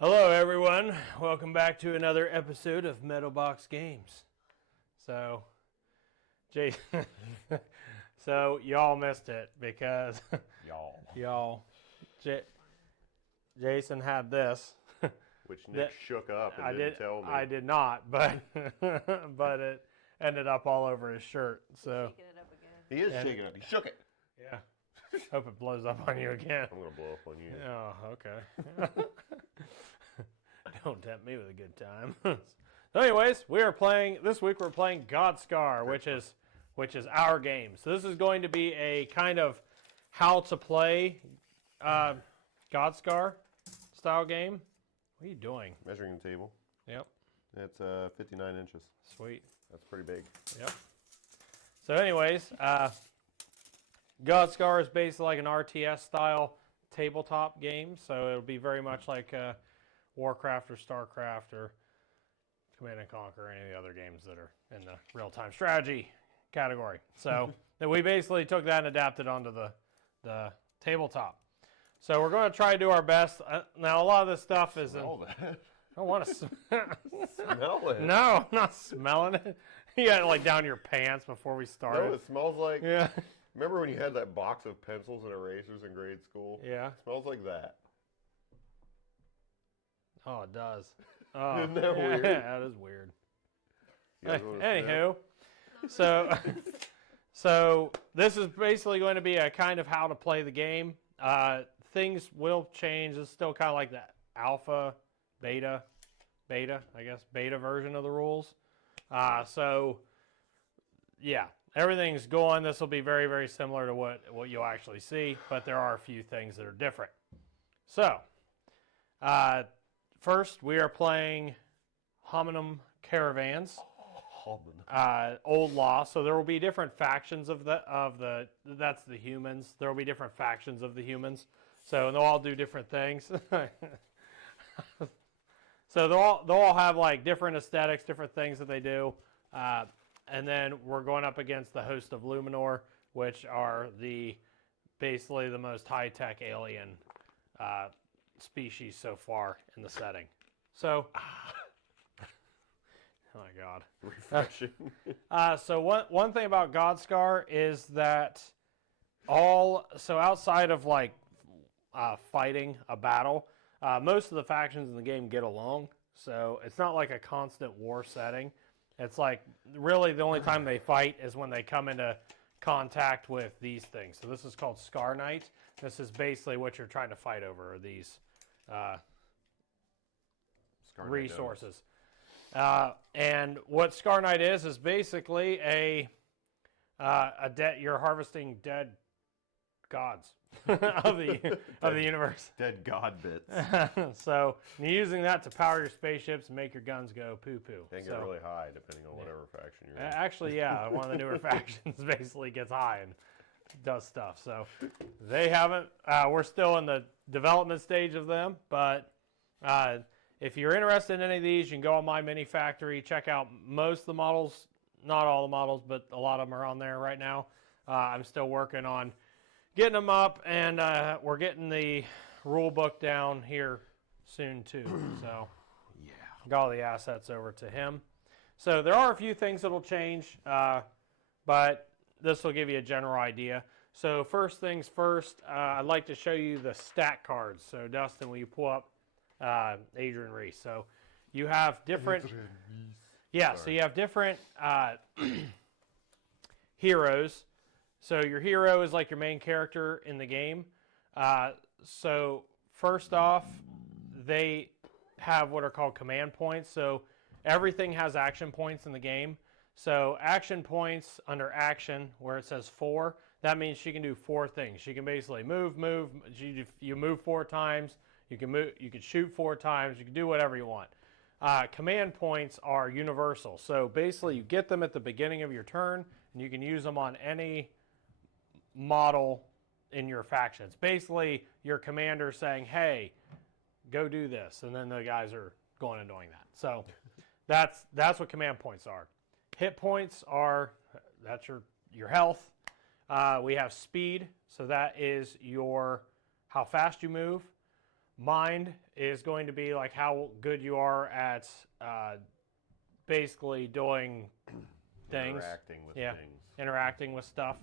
Hello, everyone. Welcome back to another episode of MetalBox Games. So, Jason, so y'all missed it because Jason had this, which Nick shook up and didn't tell me. I did not, but but it ended up all over his shirt. So shaking it up again. He is shaking it up. He shook it. Yeah. Hope it blows up on you again. I'm gonna blow up on you. Oh, okay. Don't tempt me with a good time. So anyways, this week we're playing Godskar, which is our game. So this is going to be a kind of how to play Godskar style game. What are you doing? Measuring table. Yep. That's 59 inches. Sweet. That's pretty big. Yep. So anyways, Godskar is basically like an RTS style tabletop game. So it'll be very much like Warcraft or Starcraft or Command and Conquer or any of the other games that are in the real-time strategy category. So we basically took that and adapted onto the tabletop. So we're going to try to do our best. Now, a lot of this stuff is... Smell that. I don't want to smell it. No, I'm not smelling it. You got it like down your pants before we started. No, it smells like... Yeah. Remember when you had that box of pencils and erasers in grade school? Yeah. It smells like that. Oh, it does. Oh, Isn't that weird? Yeah, that is weird. Anywho, so this is basically going to be a kind of how to play the game. Things will change. It's still kind of like the alpha, beta, I guess, beta version of the rules. So, yeah, everything's going. This will be very, very similar to what you'll actually see, but there are a few things that are different. So, first, we are playing Hominum Caravans, Old Law. So there will be different factions of that's the humans. There will be different factions of the humans. So they'll all do different things. So they'll all have like different aesthetics, different things that they do. And then we're going up against the host of Luminor, which are basically the most high-tech alien species so far in the setting. So, oh my God. refreshing. So one thing about Godskar is that outside of like fighting a battle, most of the factions in the game get along. So it's not like a constant war setting. It's like really the only time they fight is when they come into contact with these things. So this is called Scar Knight. This is basically what you're trying to fight over, are these resources. And what Scar Knight is basically you're harvesting dead gods of the universe. Dead god bits. So you're using that to power your spaceships and make your guns go poo-poo. And get really high depending on whatever faction you're in. Actually, yeah, one of the newer factions basically gets high and does stuff. So they haven't. We're still in the development stage of them, but if you're interested in any of these, you can go on My Mini Factory, check out most of the models. Not all the models, but a lot of them are on there right now. I'm still working on getting them up, and we're getting the rule book down here soon too. So yeah, got all the assets over to him. So there are a few things that'll change, but this will give you a general idea. So first things first, I'd like to show you the stat cards. So Dustin, will you pull up Adrian Reese? So you have different... Yeah, so you have different heroes. So your hero is like your main character in the game. So first off, they have what are called command points. So everything has action points in the game. So action points under action, where it says 4, that means she can do 4 things. She can basically move. You move 4 times. You can move. You can shoot 4 times. You can do whatever you want. Command points are universal. So basically you get them at the beginning of your turn, and you can use them on any model in your faction. It's basically your commander saying, hey, go do this, and then the guys are going and doing that. So that's what command points are. Hit points are, that's your health. We have speed, so that is how fast you move. Mind is going to be like how good you are at basically doing things. Interacting with Yeah, things. interacting with stuff.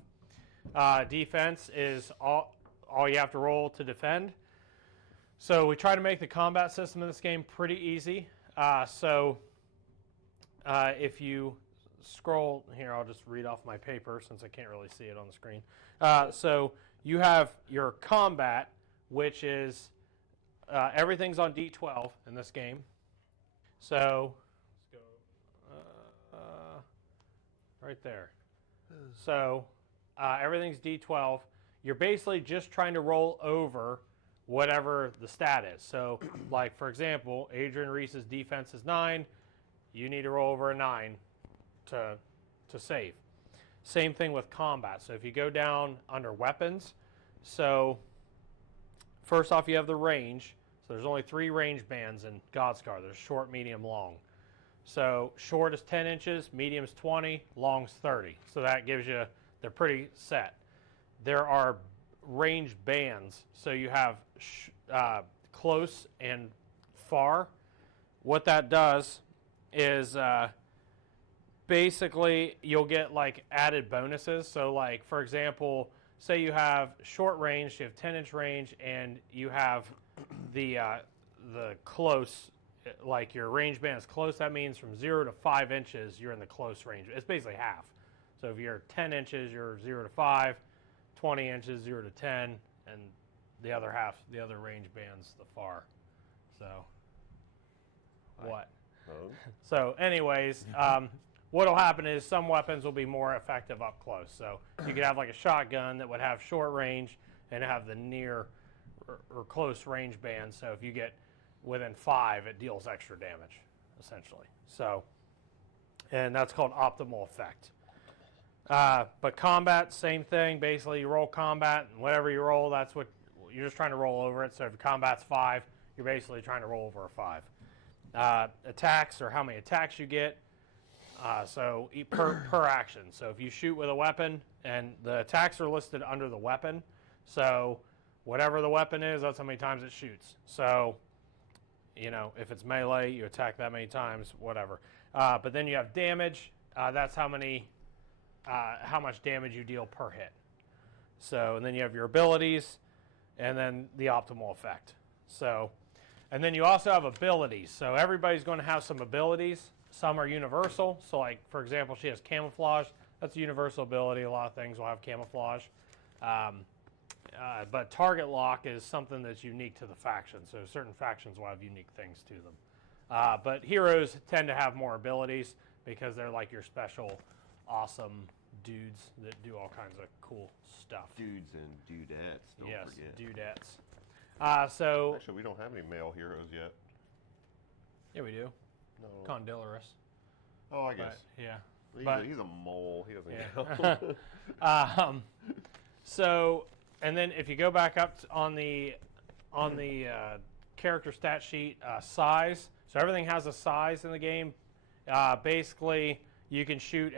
Defense is all you have to roll to defend. So we try to make the combat system in this game pretty easy. If you scroll here, I'll just read off my paper since I can't really see it on the screen. So you have your combat, which is everything's on D12 in this game. So let's go right there. So everything's D12. You're basically just trying to roll over whatever the stat is. So, like, for example, Adrian Reese's defense is 9. You need to roll over a 9 to save. Same thing with combat. So if you go down under weapons, so first off you have the range. So there's only 3 range bands in Godskar. There's short, medium, long. So short is 10 inches, medium is 20, long's 30. So that gives you, they're pretty set. There are range bands. So you have close and far. What that does is basically you'll get like added bonuses. So like, for example, say you have short range, you have 10-inch range, and you have the close, like your range band is close. That means from 0 to 5 inches, you're in the close range. It's basically half. So if you're 10 inches, you're 0 to 5, 20 inches, 0 to 10, and the other half, the other range band's the far. So, what? Oh. So anyways, what'll happen is some weapons will be more effective up close. So you could have like a shotgun that would have short range and have the near or close range band. So if you get within 5, it deals extra damage, essentially. So, and that's called optimal effect. But combat, same thing. Basically, you roll combat, and whatever you roll, that's what you're just trying to roll over it. So if your combat's 5, you're basically trying to roll over a 5. Attacks, or how many attacks you get. So per action. So if you shoot with a weapon, and the attacks are listed under the weapon, so whatever the weapon is, that's how many times it shoots. So, you know, if it's melee, you attack that many times, whatever. But then you have damage. That's how much damage you deal per hit. So, and then you have your abilities, and then the optimal effect. So, and then you also have abilities. So everybody's going to have some abilities. Some are universal. So like, for example, she has camouflage. That's a universal ability. A lot of things will have camouflage. But target lock is something that's unique to the faction. So certain factions will have unique things to them. But heroes tend to have more abilities because they're like your special, awesome dudes that do all kinds of cool stuff. Dudes and dudettes, don't forget. Yes, dudettes. So actually, we don't have any male heroes yet. Yeah, we do. No. Condylorus. Oh, I guess. But, yeah. He's a mole. He doesn't count. So, and then if you go back up on the character stat sheet, size. So everything has a size in the game. Basically, you can shoot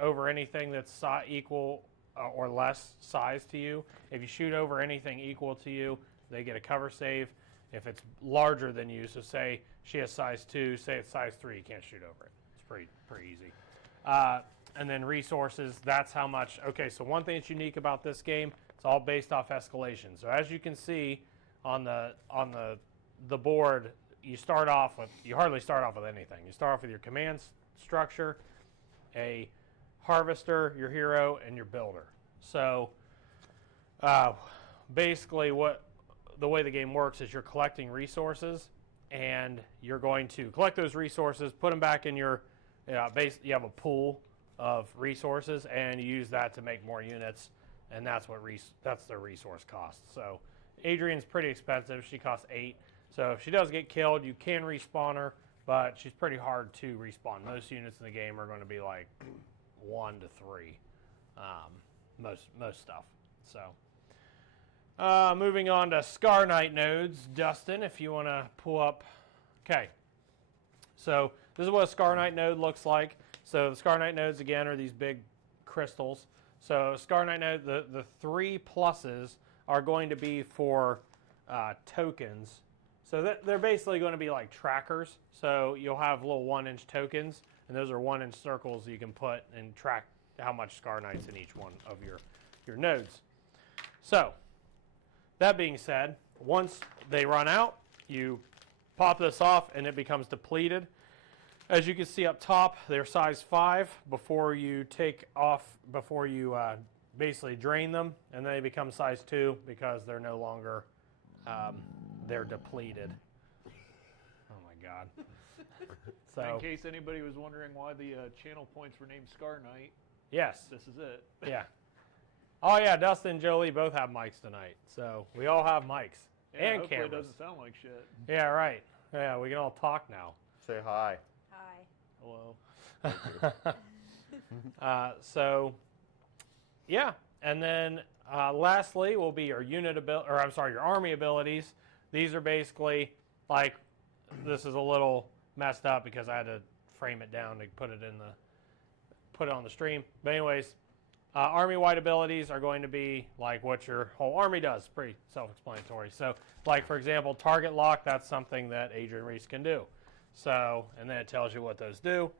over anything that's equal or less size to you. If you shoot over anything equal to you, they get a cover save. If it's larger than you, so say she has size 2, say it's size 3, you can't shoot over it. It's pretty easy. And then resources, that's how much. Okay, so one thing that's unique about this game, it's all based off escalation. So as you can see on the board, you hardly start off with anything. You start off with your command structure, a harvester, your hero, and your builder. So basically the way the game works is you're collecting resources, and you're going to collect those resources, put them back in your you have a pool of resources, and you use that to make more units, and that's their resource cost. So Adrian's pretty expensive. She costs 8. So if she does get killed, you can respawn her, but she's pretty hard to respawn. Most units in the game are going to be like 1 to 3, most stuff. So moving on to Scar Knight nodes, Dustin, if you want to pull up. Okay, so this is what a Scar Knight node looks like. So the Scar Knight nodes, again, are these big crystals. So Scar Knight node, the 3 pluses are going to be for tokens So they're basically going to be like trackers. So you'll have little 1-inch tokens, and those are 1-inch circles you can put and track how much Scar Knight's in each one of your nodes. So, that being said, once they run out, you pop this off and it becomes depleted. As you can see up top, they're size 5 before you basically drain them, and then they become size 2 because they're no longer, they're depleted. Oh my God. So, in case anybody was wondering why the channel points were named Scar Knight, yes. this is it. Yeah. Oh yeah, Dustin and Jolie both have mics tonight, so we all have mics Yeah, and hopefully cameras. it doesn't sound like shit. Yeah, right. Yeah, we can all talk now. Say hi. Hi. Hello. So, yeah, and then lastly will be your your army abilities. These are basically like, this is a little messed up because I had to frame it down to put it on the stream. But anyways. Army-wide abilities are going to be like what your whole army does. Pretty self-explanatory. So, like for example, target lock, that's something that Adrian Reese can do. So, and then it tells you what those do.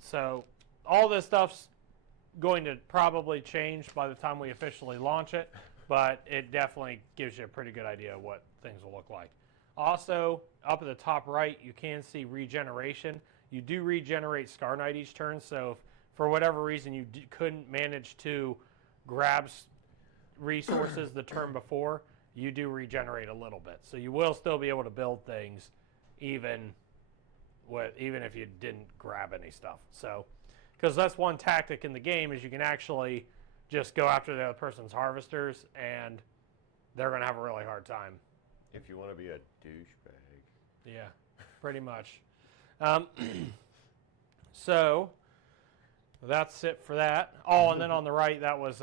So, all this stuff's going to probably change by the time we officially launch it, but it definitely gives you a pretty good idea of what things will look like. Also, up at the top right, you can see regeneration. You do regenerate Scar Knight each turn, so if for whatever reason you couldn't manage to grab resources the turn before, you do regenerate a little bit. So you will still be able to build things even if you didn't grab any stuff. So, because that's one tactic in the game is you can actually just go after the other person's harvesters and they're going to have a really hard time. If you want to be a douchebag. Yeah, pretty much. So... that's it for that. Oh, and then on the right, that was,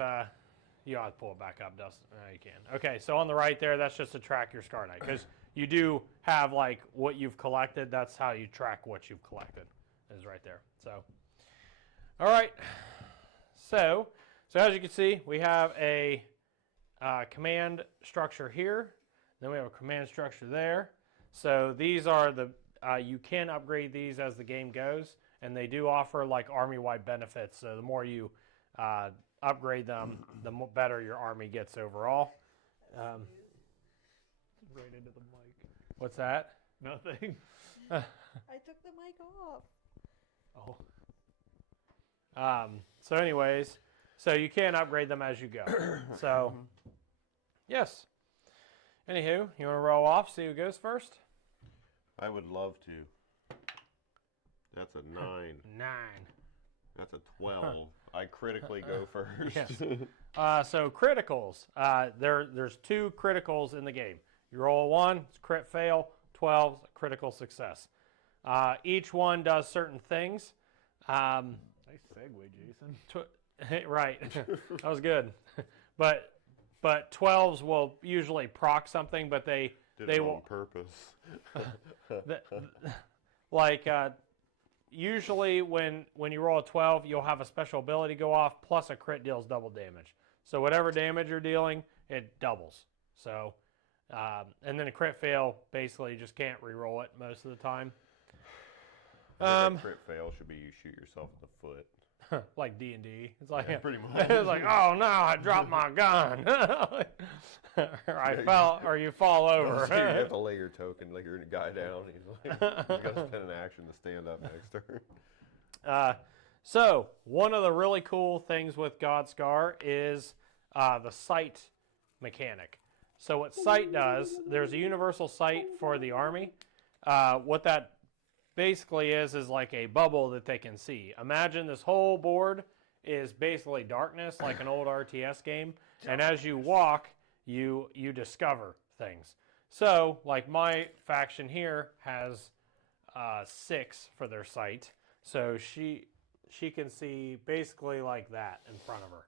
you ought to pull it back up, Dustin. No, you can. Okay, so on the right there, that's just to track your Scar Knight. Because you do have, like, what you've collected. That's how you track what you've collected, is right there. So, all right. So as you can see, we have a command structure here. Then we have a command structure there. So these are you can upgrade these as the game goes. And they do offer like army-wide benefits. So the more you upgrade them, the better your army gets overall. Right into the mic. What's that? Nothing. I took the mic off. Oh. So anyways, so you can upgrade them as you go. So, yes. Anywho, you want to roll off, see who goes first? I would love to. That's a 9. 9. That's a 12. I critically go first. Yes. So criticals. There's 2 criticals in the game. You roll a 1, it's crit fail. 12, critical success. Each one does certain things. Nice segue, Jason. Right. That was good. But 12s will usually proc something, but they will on purpose. Usually when you roll a 12, you'll have a special ability go off, plus a crit deals double damage. So whatever damage you're dealing, it doubles. So, and then a crit fail, basically you just can't re-roll it most of the time. I think a crit fail should be you shoot yourself in the foot. Like D&D. It's like, Yeah, pretty much. It's like, oh no, I dropped my gun. Or you fall over. So you have to lay your token, lay your guy down. He's like, you got to spend an action to stand up next turn. So one of the really cool things with Godskar is the sight mechanic. So what sight does, there's a universal sight for the army. What that basically is like a bubble that they can see. Imagine this whole board is basically darkness, like an old RTS game. And as you walk, you discover things. So, like my faction here has 6 for their sight. So she can see basically like that in front of her.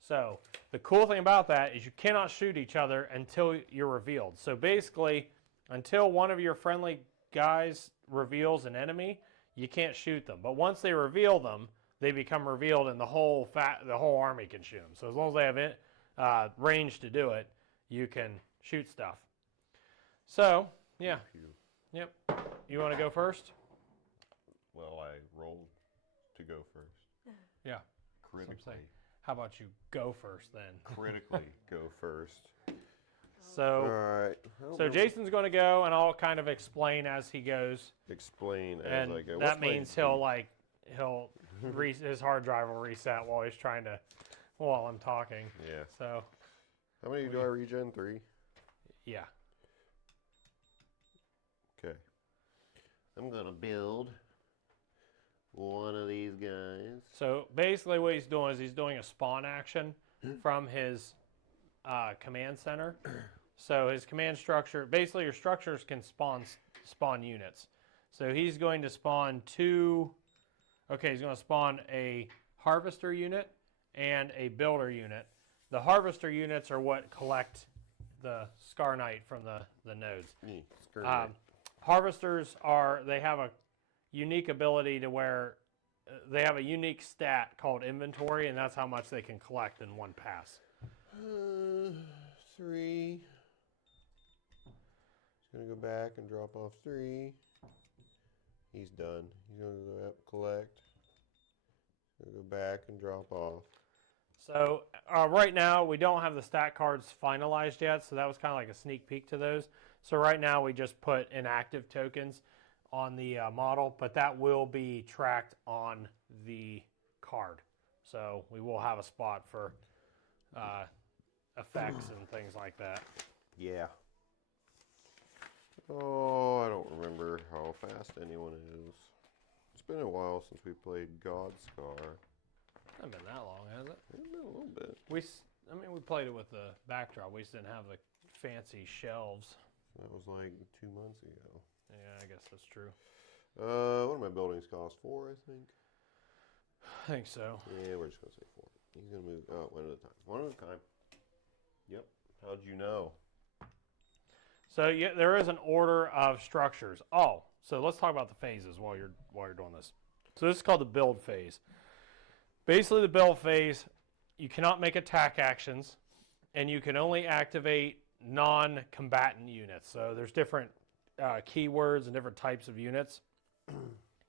So the cool thing about that is you cannot shoot each other until you're revealed. So basically, until one of your friendly guys reveals an enemy, you can't shoot them. But once they reveal them, they become revealed, and the whole army can shoot them. So as long as they have range to do it, you can shoot stuff. So, yeah. Pew. Yep. You want to go first? Well, I rolled to go first. Yeah. Critically. How about you go first then? Critically go first. So, All right. so Jason's going to go, and I'll kind of explain as he goes. Explain as And I go. that means his hard drive will reset while I'm talking. Yeah. So, How many do I regen? 3? yeah. Okay. I'm going to build one of these guys. So basically what he's doing is he's doing a spawn action from his command center. So his command structure, basically your structures can spawn units. So he's going to spawn he's going to spawn a harvester unit and a builder unit. The harvester units are what collect the Scarnite from the nodes. Harvesters they have a unique ability to where they have a unique stat called inventory, and that's how much they can collect in one pass. 3. He's going to go back and drop off 3. He's done. He's going to go up, collect. He's going to go back and drop off. So right now we don't have the stat cards finalized yet, so that was kind of like a sneak peek to those. So right now we just put inactive tokens on the model, but that will be tracked on the card. So we will have a spot for effects and things like that. Yeah. Oh, I don't remember how fast anyone is. It's been a while since we played Godskar. Hasn't been that long, has it? It's been a little bit. We played it with the backdrop. We just didn't have the fancy shelves. That was like 2 months ago. Yeah, I guess that's true. What do my buildings cost? 4, I think. I think so. Yeah, we're just gonna say 4. He's gonna move. Oh, one at a time. One at a time. Yep. How'd you know? So yeah, there is an order of structures. Oh, so let's talk about the phases while you're doing this. So this is called the build phase. Basically, the build phase, you cannot make attack actions, and you can only activate non-combatant units. So there's different keywords and different types of units.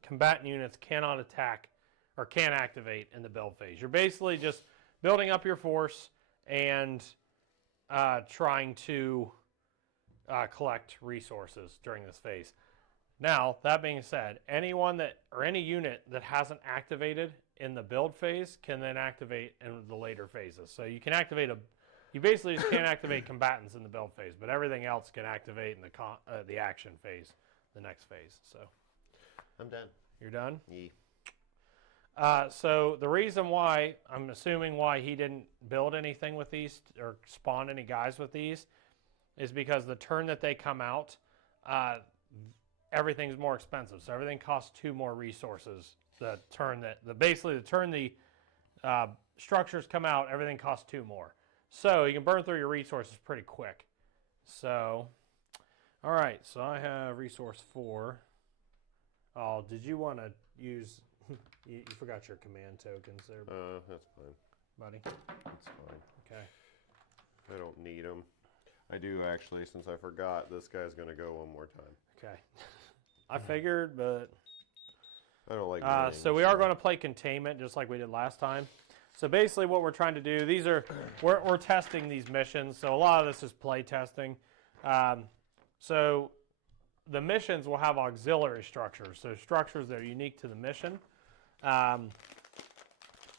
Combatant units cannot attack or can't activate in the build phase. You're basically just building up your force and trying to collect resources during this phase. Now, that being said, any unit that hasn't activated in the build phase can then activate in the later phases. So you can activate you basically just can't activate combatants in the build phase, but everything else can activate in the action phase, the next phase. So I'm done. You're done? Yeah. So the reason why, I'm assuming why he didn't build anything with these or spawn any guys with these is because the turn that they come out, everything's more expensive. So everything costs 2 more resources. The turn the structures come out, everything costs 2 more. So you can burn through your resources pretty quick. So, all right. So I have resource 4. Oh, did you want to use? You forgot your command tokens there, That's fine, buddy. that's fine. Okay. I don't need them. I do actually, since I forgot. This guy's gonna go one more time. Okay. I figured, but I don't like. so we are going to play containment just like we did last time. So basically, what we're trying to do, we're testing these missions. So a lot of this is play testing. So the missions will have auxiliary structures, so structures that are unique to the mission.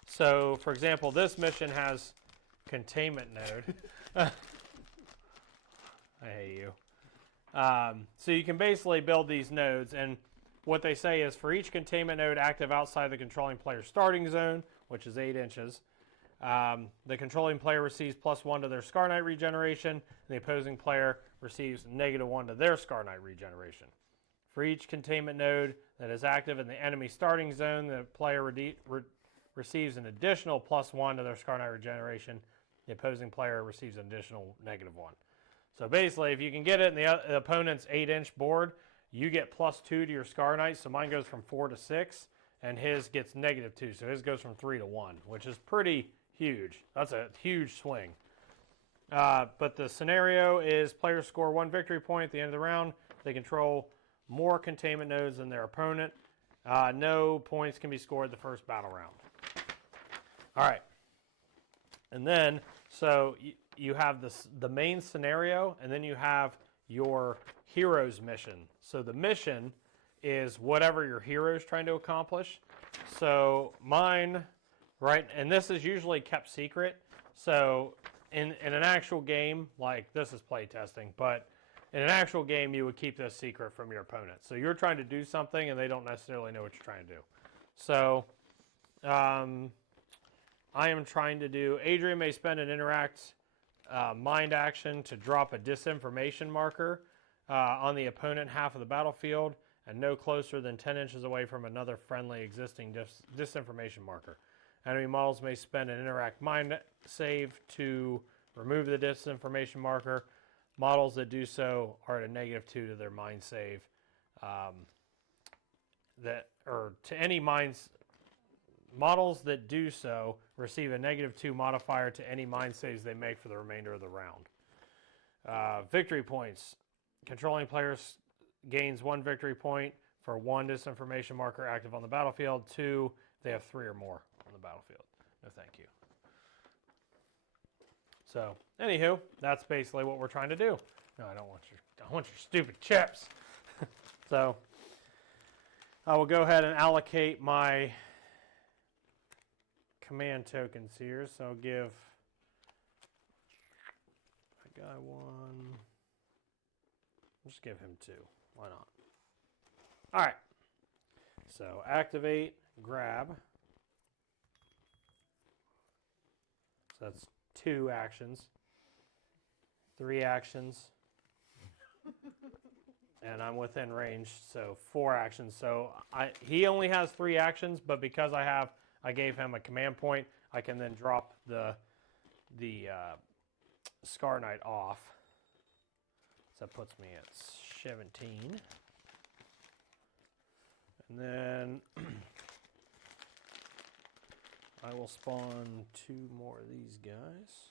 So, for example, this mission has containment node. I hate you. So you can basically build these nodes, and what they say is for each containment node active outside the controlling player's starting zone, which is 8 inches, the controlling player receives +1 to their Scarnite regeneration, and the opposing player receives -1 to their Scarnite regeneration. For each containment node that is active in the enemy starting zone, the player receives an additional +1 to their Scarnite regeneration. The opposing player receives an additional -1. So basically, if you can get it in the opponent's 8-inch board, you get +2 to your Scarnite. So mine goes from 4 to 6, and his gets -2. So his goes from 3 to 1, which is pretty huge. That's a huge swing. But the scenario is players score 1 victory point at the end of the round. They control more containment nodes than their opponent. No points can be scored the first battle round. All right. And then, so you have the main scenario, and then you have your hero's mission. So the mission is whatever your hero is trying to accomplish. So mine, right, and this is usually kept secret. So in an actual game, like this is play testing, but in an actual game, you would keep this secret from your opponent. So you're trying to do something, and they don't necessarily know what you're trying to do. So I am trying to do, Adrian may spend an interact mind action to drop a disinformation marker on the opponent half of the battlefield and no closer than 10 inches away from another friendly existing disinformation marker. Enemy models may spend an interact mind save to remove the disinformation marker. Models that do so are at a -2 to their mind save. Models that do so receive a -2 modifier to any mind saves they make for the remainder of the round. Victory points. Controlling players gains 1 victory point for 1 disinformation marker active on the battlefield. 2, they have 3 or more on the battlefield. No thank you. So, anywho, that's basically what we're trying to do. No, I want your stupid chips. So, I will go ahead and allocate my command tokens here. So I'll give that guy 1. I'll just give him 2. Why not? All right. So activate, grab. So that's 2 actions, 3 actions, and I'm within range, so 4 actions. So he only has 3 actions, but because I gave him a command point, I can then drop the Scar Knight off. So that puts me at 17. And then I will spawn 2 more of these guys.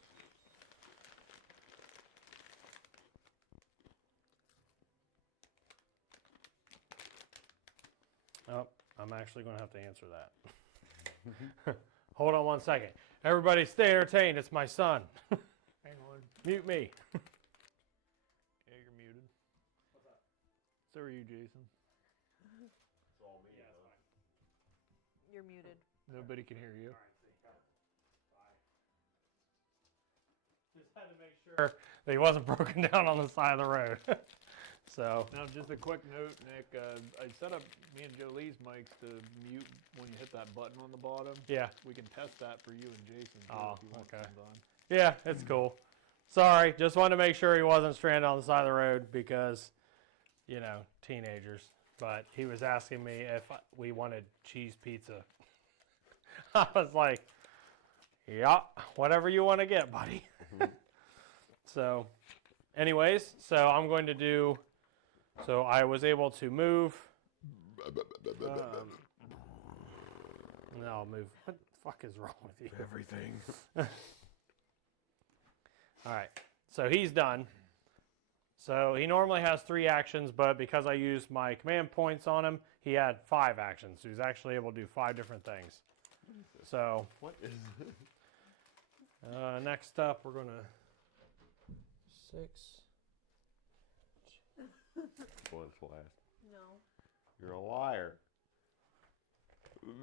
Oh, I'm actually going to have to answer that. Hold on 1 second. Everybody stay entertained. It's my son. Hang on. Mute me. Yeah, you're muted. What's up? So are you, Jason. It's all me. Yeah, that's fine. You're muted. Nobody can hear you. Just had to make sure that he wasn't broken down on the side of the road. So Now, just a quick note, Nick. I set up me and Jolie's mics to mute when you hit that button on the bottom. yeah, We can test that for you and Jason too, Oh, if you want okay. sometime. yeah, it's cool. Sorry, just wanted to make sure he wasn't stranded on the side of the road because, teenagers. But he was asking me if we wanted cheese pizza. I was like, yeah, whatever you want to get, buddy. So, anyways, so I'm going to do, so I was able to move. No, I'll move. What the fuck is wrong with you? Everything. All right, so he's done. So he normally has 3 actions, but because I used my command points on him, he had 5 actions. So he's actually able to do 5 different things. So What is this? next up, we're going to 6. What's last? No. You're a liar. All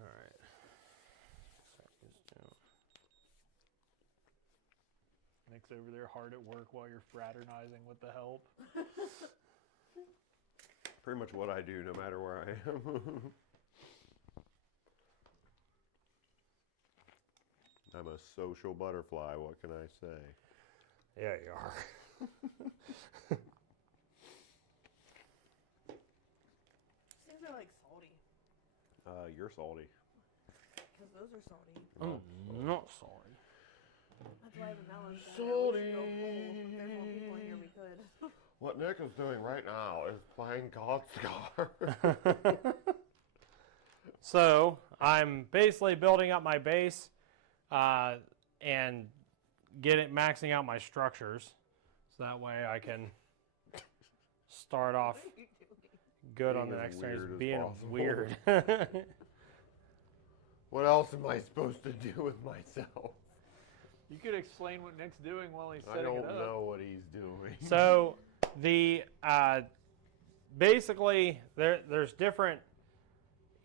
right. Nick's over there hard at work while you're fraternizing with the help. Pretty much what I do, no matter where I am. I'm a social butterfly. What can I say? Yeah, you are. These things are like salty. You're salty. Because those are salty. I'm not sorry. That's why I have a melon. Salty. If there's more people in here, we could. What Nick is doing right now is playing Godskar. So I'm basically building up my base. and get it maxing out my structures, so that way I can start off What are you doing? good Being on the as next turn. weird Is as being possible. weird. What else am I supposed to do with myself? You could explain what Nick's doing while he's I setting don't it up. know what he's doing. So the basically there's different.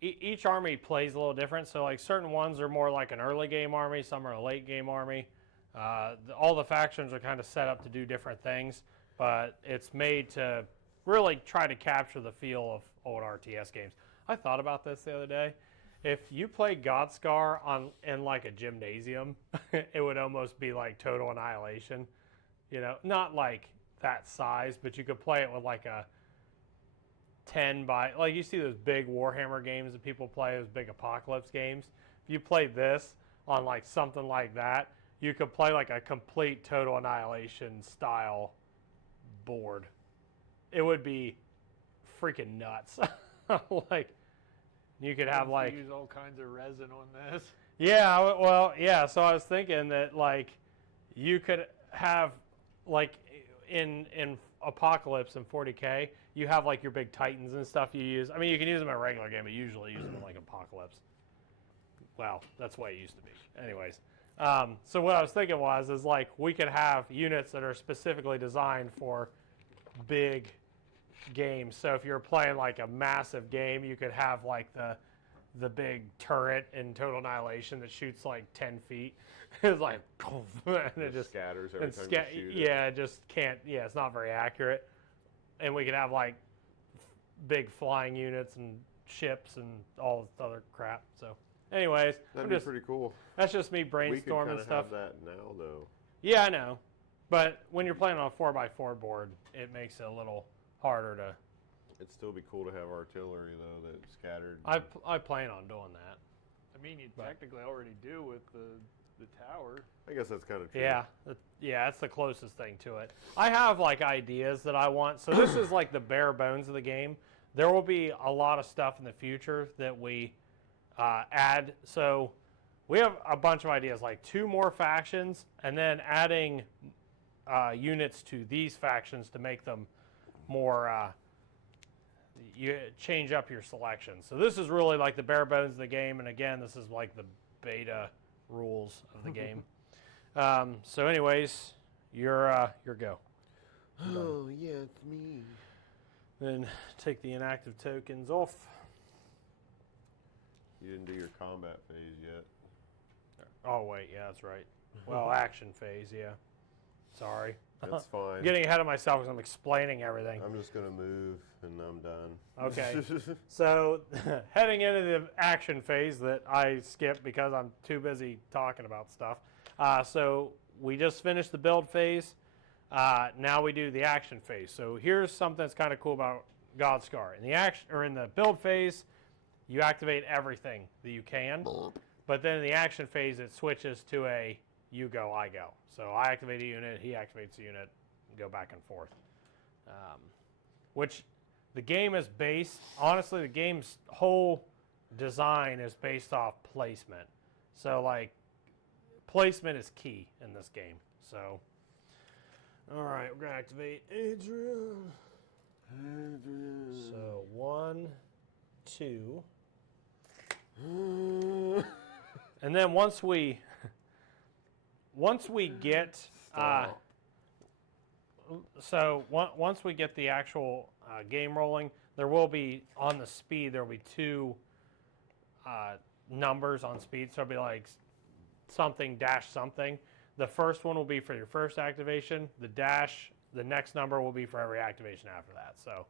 Each army plays a little different. So like certain ones are more like an early game army, some are a late game army. All the factions are kind of set up to do different things, but it's made to really try to capture the feel of old RTS games. I thought about this the other day. If you play Godskar in like a gymnasium, it would almost be like Total Annihilation. You know, not like that size, but you could play it with like a 10 by, like you see those big Warhammer games that people play, those big apocalypse games. If you played this on like something like that, you could play like a complete Total Annihilation style board. It would be freaking nuts. Like, you could have like, use all kinds of resin on this. yeah, well, yeah. So I was thinking that like you could have like in Apocalypse and 40K, you have like your big Titans and stuff you use. I mean, you can use them in a regular game, but usually use them in like Apocalypse. Well, that's the way it used to be. Anyways, so what I was thinking is like we could have units that are specifically designed for big games. So if you're playing like a massive game, you could have like the big turret in Total Annihilation that shoots like 10 feet. It's like, and it just scatters every and time you shoot it. yeah, it just can't. Yeah, it's not very accurate. And we could have like big flying units and ships and all this other crap. So, anyways, That'd be pretty cool. that's just me We could brainstorming kind of stuff. have that now, though. Yeah, I know. But when you're playing on a 4x4 board, it makes it a little harder to. It'd still be cool to have artillery, though, that scattered. I plan on doing that. I mean, you technically already do with the tower. I guess that's kind of true. Yeah, that's the closest thing to it. I have like ideas that I want. So this is like the bare bones of the game. There will be a lot of stuff in the future that we add. So we have a bunch of ideas, like 2 more factions, and then adding units to these factions to make them more. You change up your selection. So this is really like the bare bones of the game, and again, this is like the beta rules of the game. So anyways, your go. Oh, yeah, it's me. Then take the inactive tokens off. You didn't do your combat phase yet. Oh wait, yeah, that's right. Well, action phase, yeah. Sorry. That's fine. I'm getting ahead of myself because I'm explaining everything. I'm just going to move, and I'm done. Okay. So heading into the action phase that I skipped because I'm too busy talking about stuff. So we just finished the build phase. Now we do the action phase. So here's something that's kind of cool about Godskar. In the action or in the build phase, you activate everything that you can. But then in the action phase, it switches to a you go, I go. So I activate a unit, he activates a unit, and go back and forth. Which the game is based, honestly, the game's whole design is based off placement. So, like, placement is key in this game. So, all right, we're going to activate Adrian. So, 1, 2. And then once we get once we get the actual game rolling, there will be on the speed. There will be 2 numbers on speed. So it'll be like something dash something. The first one will be for your first activation. The dash, the next number will be for every activation after that. So,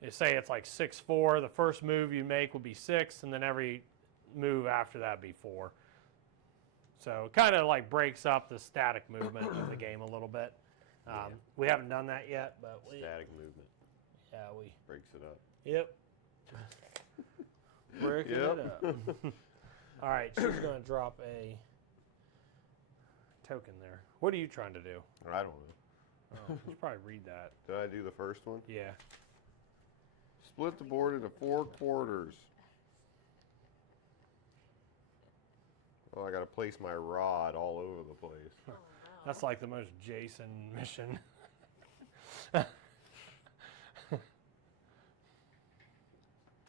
you say it's like 6-4. The first move you make will be 6, and then every move after that be 4. So it kind of like breaks up the static movement of the game a little bit. We haven't done that yet, but Static movement. Yeah, we Breaks it up. Yep. Breaking it up. All right, she's going to drop a token there. What are you trying to do? I don't know. Oh, you should probably read that. Did I do the first one? Yeah. Split the board into 4 quarters. Oh, I gotta place my rod all over the place. Oh, no. That's like the most Jason mission.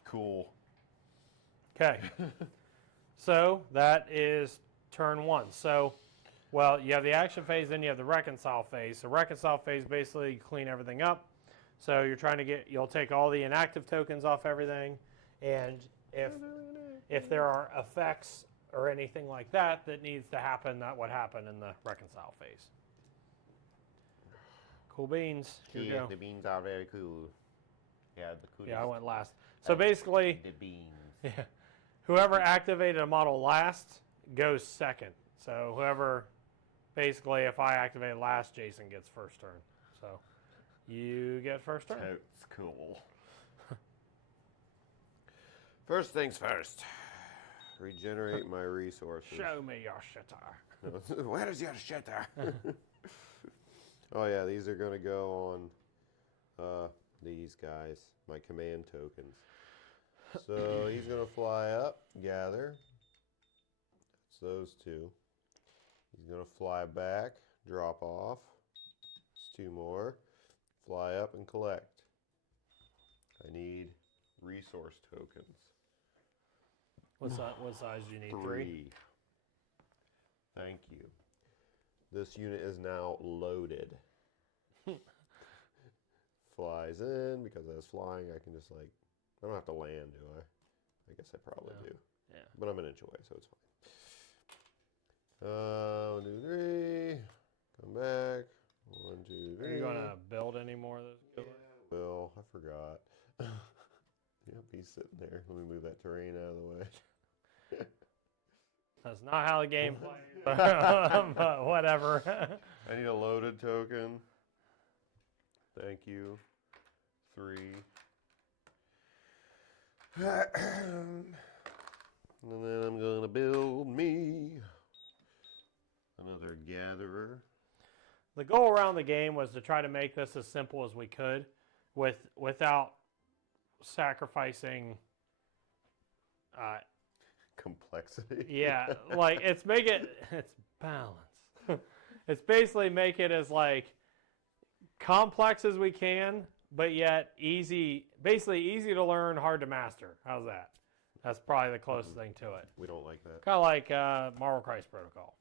Cool. Okay. So that is turn 1. So, well, you have the action phase, then you have the reconcile phase. So reconcile phase, basically you clean everything up. So you're trying to you'll take all the inactive tokens off everything, and if there are effects or anything like that that needs to happen, that would happen in the reconcile phase. Cool beans. Here we go. The beans are very cool. Yeah, the coolest. Yeah, I went last. So basically, The beans. yeah, whoever activated a model last goes second. So whoever, basically, if I activate last, Jason gets first turn. So you get first turn. That's cool. First things first. Regenerate my resources. Show me your shitter. Where's your shitter? Oh yeah, these are gonna go on these guys, my command tokens. So he's gonna fly up, gather. That's those two. He's gonna fly back, drop off. That's 2 more. Fly up and collect. I need resource tokens. What size do you need? 3? Thank you. This unit is now loaded. Flies in, because I was flying, I can just like, I don't have to land, do I? I guess I probably do. Yeah. But I'm an inch away, so it's fine. 1, 2, 3. Come back. 1, 2, 3. Are you gonna build any more of those? Yeah, well, I forgot. Yep, he's sitting there. Let me move that terrain out of the way. That's not how the game plays, but whatever. I need a loaded token. Thank you. 3. And then I'm going to build me another gatherer. The goal around the game was to try to make this as simple as we could without sacrificing Complexity. yeah, like it's balance. It's basically make it as like complex as we can, but yet basically easy to learn, hard to master. How's that? That's probably the closest thing to it. We don't like that. Kind of like Marvel Crisis Protocol.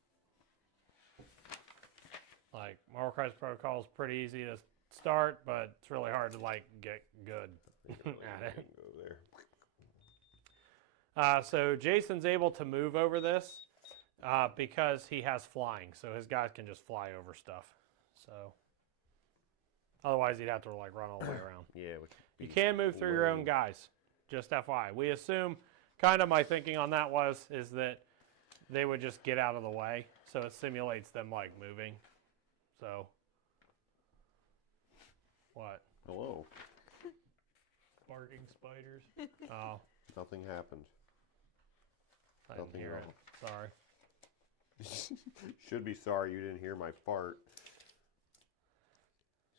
Like Marvel Crisis Protocol is pretty easy to start, but it's really hard to like get good at it. Go there. So Jason's able to move over this because he has flying, so his guys can just fly over stuff. So otherwise, he'd have to like run all the way around. Yeah. You can move through your own guys. Just FYI, we assume. Kind of my thinking on that is that they would just get out of the way, so it simulates them like moving. So what? Hello. Barking spiders. Oh, Nothing happened. I didn't Nothing hear at it. Sorry. Should be sorry you didn't hear my fart.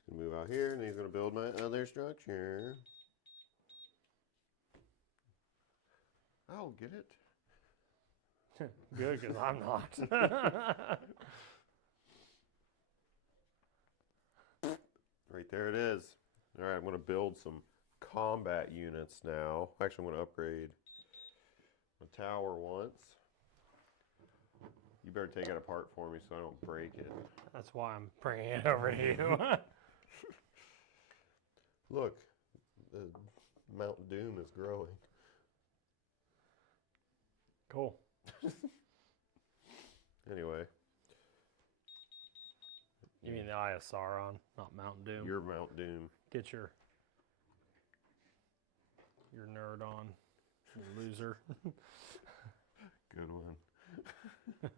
He's going to move out here, and he's going to build my other structure. I'll get it. Good, because I'm not. Right there it is. All right, I'm going to build some combat units now. Actually, I'm going to upgrade my tower once. You better take it apart for me so I don't break it. That's why I'm bringing it over to you. Look, the Mount Doom is growing. Cool. Anyway. You mean the Eye of Sauron, not Mountain Doom? You're Mount Doom. Get your nerd on, you loser. Good one.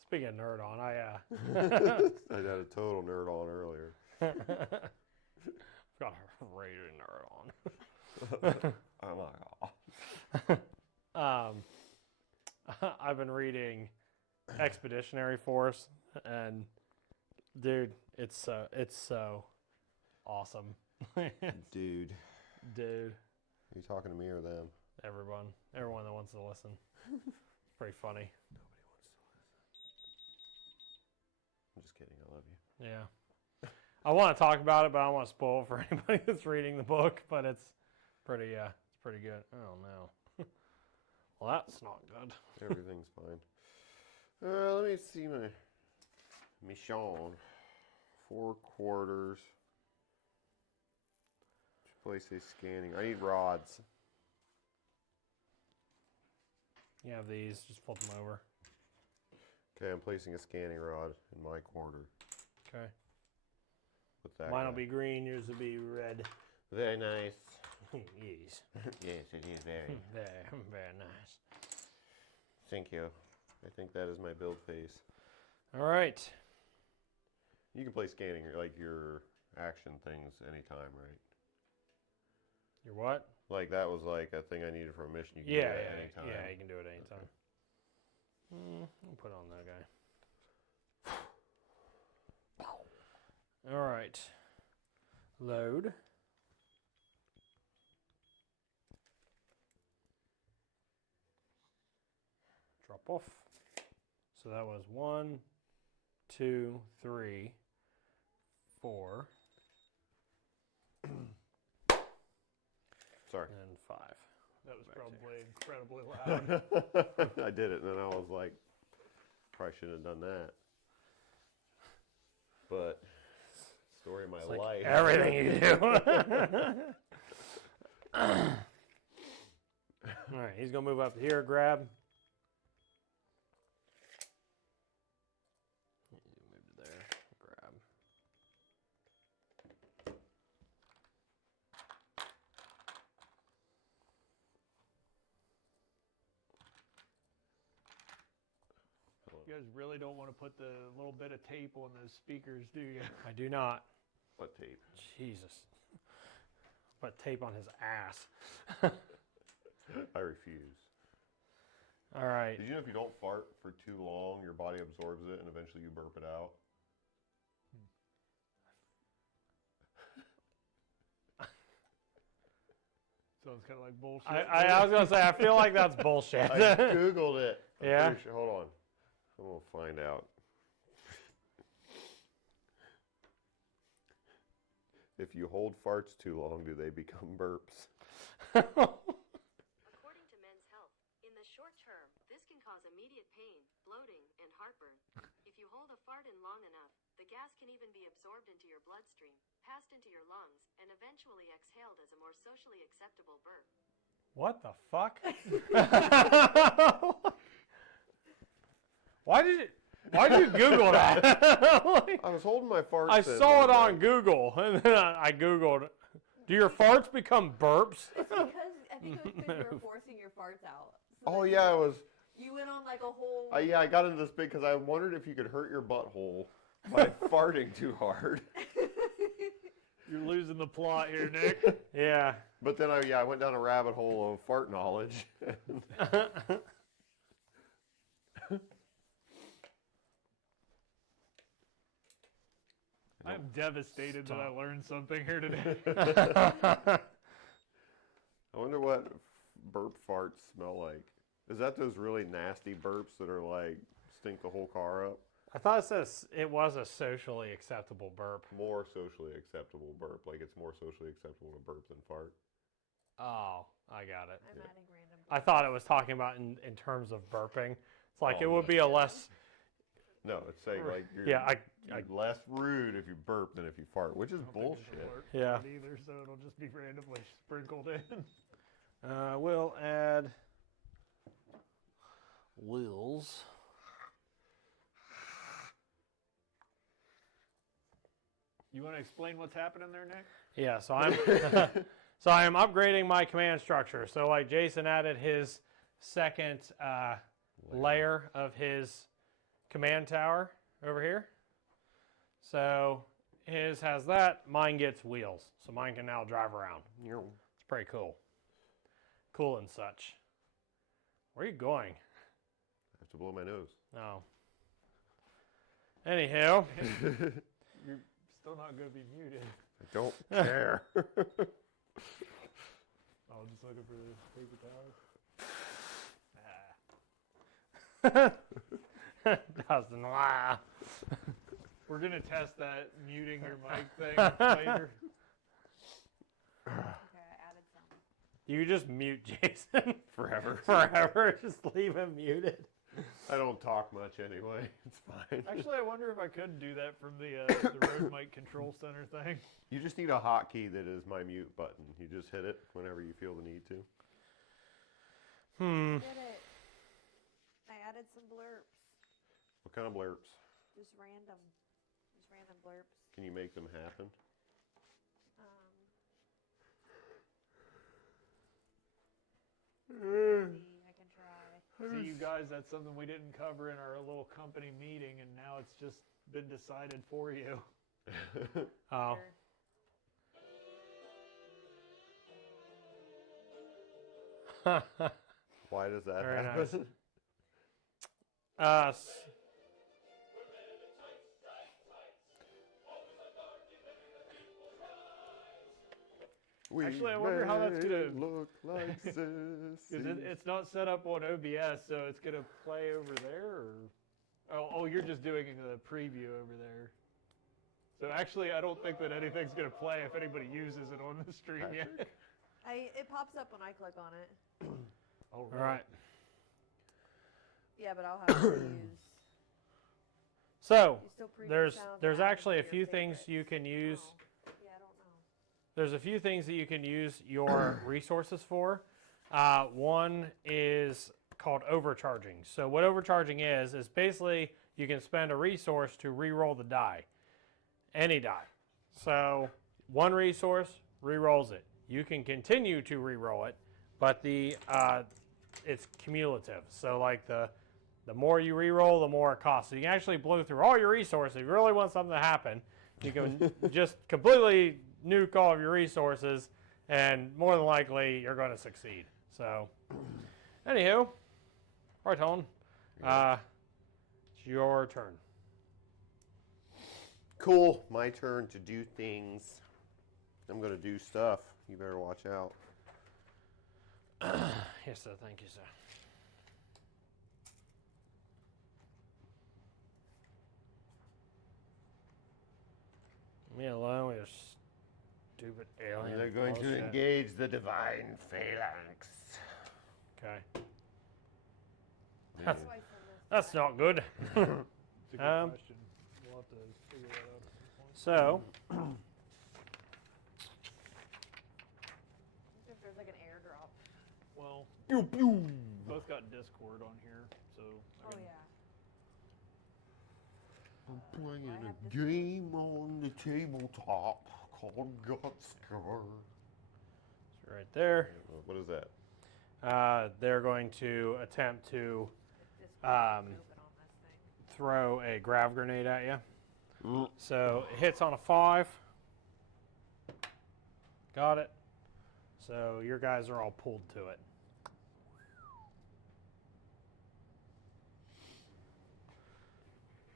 Speaking of nerd on, I had a total nerd on earlier. got a rated nerd on. Oh my god. I've been reading Expeditionary Force, and dude, it's so awesome. Dude. Dude. Are you talking to me or them? Everyone that wants to listen. It's pretty funny. just kidding. I love you. Yeah. I want to talk about it, but I don't want to spoil it for anybody that's reading the book. But it's pretty good. Oh no. Well, that's not good. Everything's fine. Let me see my mission. 4 quarters. Place a scanning. I need rods. You have these. Just flip them over. Okay, I'm placing a scanning rod in my quarter. Okay. With that Mine will guy. be green. Yours will be red. Very nice. Yes. Yes, it is very. Very nice. Thank you. I think that is my build phase. All right. You can play scanning, like your action things anytime, right? Your what? Like that was like a thing I needed for a mission. You can Yeah, do that anytime. yeah, you can do it anytime. I'll put on that guy. All right. Load. Drop off. So that was 1, 2, 3, 4, Sorry. and 5. That was Back probably incredibly loud. I did it, and then I was like, probably shouldn't have done that. But story of my It's like life. everything you do. All right, he's gonna move up here, grab. Move to there, grab. You guys really don't want to put the little bit of tape on those speakers, do you? I do not. What tape? Jesus. Put tape on his ass. I refuse. All right. Did you know if you don't fart for too long, your body absorbs it, and eventually you burp it out? Sounds kind of like bullshit. I was gonna say I feel like that's bullshit. I googled it. I'm Yeah? pretty sure. Hold on. I'm gonna find out. If you hold farts too long, do they become burps? According to Men's Health, in the short term, this can cause immediate pain, bloating, and heartburn. If you hold a fart in long enough, the gas can even be absorbed into your bloodstream, passed into your lungs, and eventually exhaled as a more socially acceptable burp. What the fuck? Why did you Google that? Like, I was holding my farts. I in saw it one on night. Google, and then I Googled, do your farts become burps? It's because I think it was because you were forcing your farts out. So Oh then yeah, it was. You went on like a whole. Yeah, I got into this big because I wondered if you could hurt your butthole by farting too hard. You're losing the plot here, Nick. Yeah. But then I went down a rabbit hole of fart knowledge. I'm devastated that I learned something here today. I wonder what burp farts smell like. Is that those really nasty burps that are like stink the whole car up? I thought it says it was a socially acceptable burp. More socially acceptable burp. Like it's more socially acceptable to burp than fart. Oh, I got it. I'm adding random. I thought it was talking about in terms of burping. It's like Oh, it would be a less. No, it's saying like you're, Yeah, you're less rude if you burp than if you fart, which is I don't think it's bullshit. alert Yeah. either, so it'll just be randomly sprinkled in. We'll add wheels. You want to explain what's happening there, Nick? Yeah, so I'm so I am upgrading my command structure. So like Jason added his second layer of his command tower over here. So his has that. Mine gets wheels, so mine can now drive around. It's pretty cool. Cool and such. Where are you going? I have to blow my nose. Oh. Anyhow. You're still not going to be muted. I don't care. I was just looking for the paper towels. Doesn't laugh. We're gonna test that muting your mic thing later. Okay, I added some. You just mute Jason Forever. forever. Just leave him muted. I don't talk much anyway. It's fine. Actually, I wonder if I could do that from the Rode Mic Control Center thing. You just need a hotkey that is my mute button. You just hit it whenever you feel the need to. Did it. I added some blurbs. What kind of blurbs? Just random blurbs. Can you make them happen? I can try. See, you guys, that's something we didn't cover in our little company meeting, and now it's just been decided for you. Oh. Here. Why does that Very happen? nice. We Actually, I wonder how that's may gonna- look like this. Because it's not set up on OBS, so it's going to play over there? Or... Oh, you're just doing the preview over there. So actually, I don't think that anything's going to play if anybody uses it on the stream yet. It pops up when I click on it. All All right. Yeah, but I'll have to use. So You still preview there's sounds there's and add actually a to few your things favorites. you can use. Yeah, I don't know. There's a few things that you can use your resources for. One is called overcharging. So what overcharging is basically you can spend a resource to re-roll the die, any die. So one resource re-rolls it. You can continue to re-roll it, but it's cumulative. So like the more you re-roll, the more it costs. So you can actually blow through all your resources. If you really want something to happen, you can just completely nuke all of your resources, and more than likely you're going to succeed. So, anywho, right on. It's your turn. Cool. My turn to do things. I'm going to do stuff. You better watch out. Yes, sir. Thank you, sir. Leave me alone with your stupid alien. They're going to bullshit. engage the divine phalanx. Okay. Man. So I send this That's not good. It's a good question. We'll have to figure that out at some point. So, I wonder if there's like an airdrop. Well, both got Discord on here, so I Oh can- yeah. I'm playing I have a this one. game on the tabletop called Godskar. it's right there. What is that? They're going to attempt to This one is Um, open on this thing. throw a grav grenade at you. So it hits on a 5. Got it. So your guys are all pulled to it.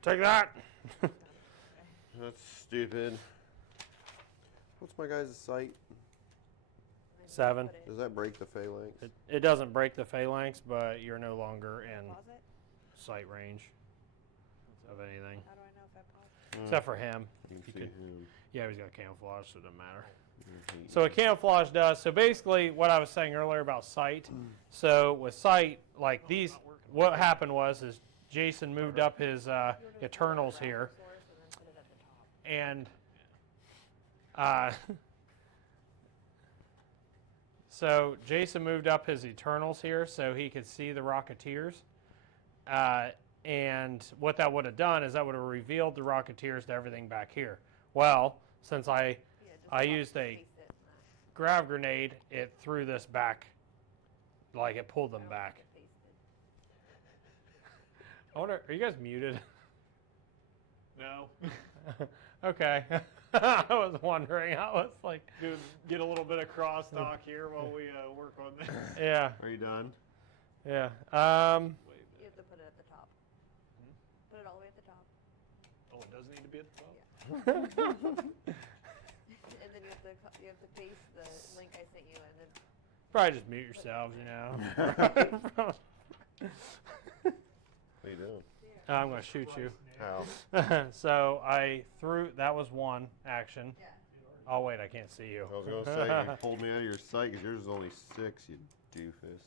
Take that. That's stupid. What's my guys' sight? And then 7. put it- Does that break the phalanx? It doesn't break the phalanx, but you're no longer in Pause it? sight range of anything. How do I know if I pause it? Except for him. You can you see could- him. Yeah, he's got camouflage, so it doesn't matter. He- So what camouflage does, so basically what I was saying earlier about sight, so with sight, like these, what happened was is Jason moved up his Eternals here, Source and then put it at the top. and so Jason moved up his Eternals here so he could see the Rocketeers, and what that would have done is that would have revealed the Rocketeers to everything back here. Well, since I Yeah, just I pop- used a paste it in that. grav grenade, it threw this back, like it pulled I them don't back. think it pasted. I wonder, are you guys muted? No. Okay. I was wondering. I was like, Get a little bit of crosstalk here while we work on this. yeah, Are you done? yeah. Wait, You have to put it at the top. Put it all the way at the top. oh, it does need to be at the top? And then you have to paste the link I sent you and then Probably just mute yourselves, you know. What are you doing? there. I'm going to shoot you. How? So I threw. That was one action. Yeah. Oh wait, I can't see you. I was gonna say you pulled me out of your sight because yours is only 6, you doofus.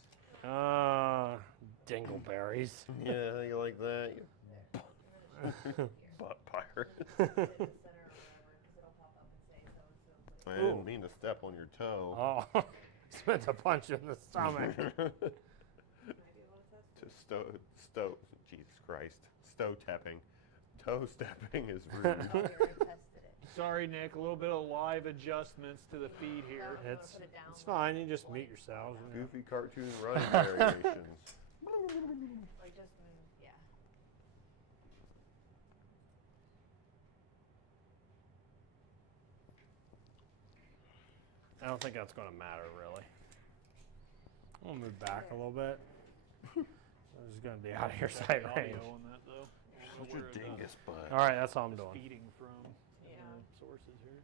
Dingleberries. Yeah, you like that? You butt pirate. Hit the center or whatever, because it'll pop up and say so and so. I didn't mean to step on your toe. Oh, spent a punch in the stomach. To Jesus Christ, toe tapping is rude. Oh, we already tested it. Sorry, Nick. A little bit of live adjustments to the feed here. It's Put it down. it's fine. You just mute yourselves. Goofy cartoon running variations. Like just move, yeah. I don't think that's going to matter really. I'm gonna move back a little bit. I'm just gonna be out of your sight Audio range. on that though. Such a dingus butt. All right, that's all I'm It's doing. feeding from Yeah. sources here.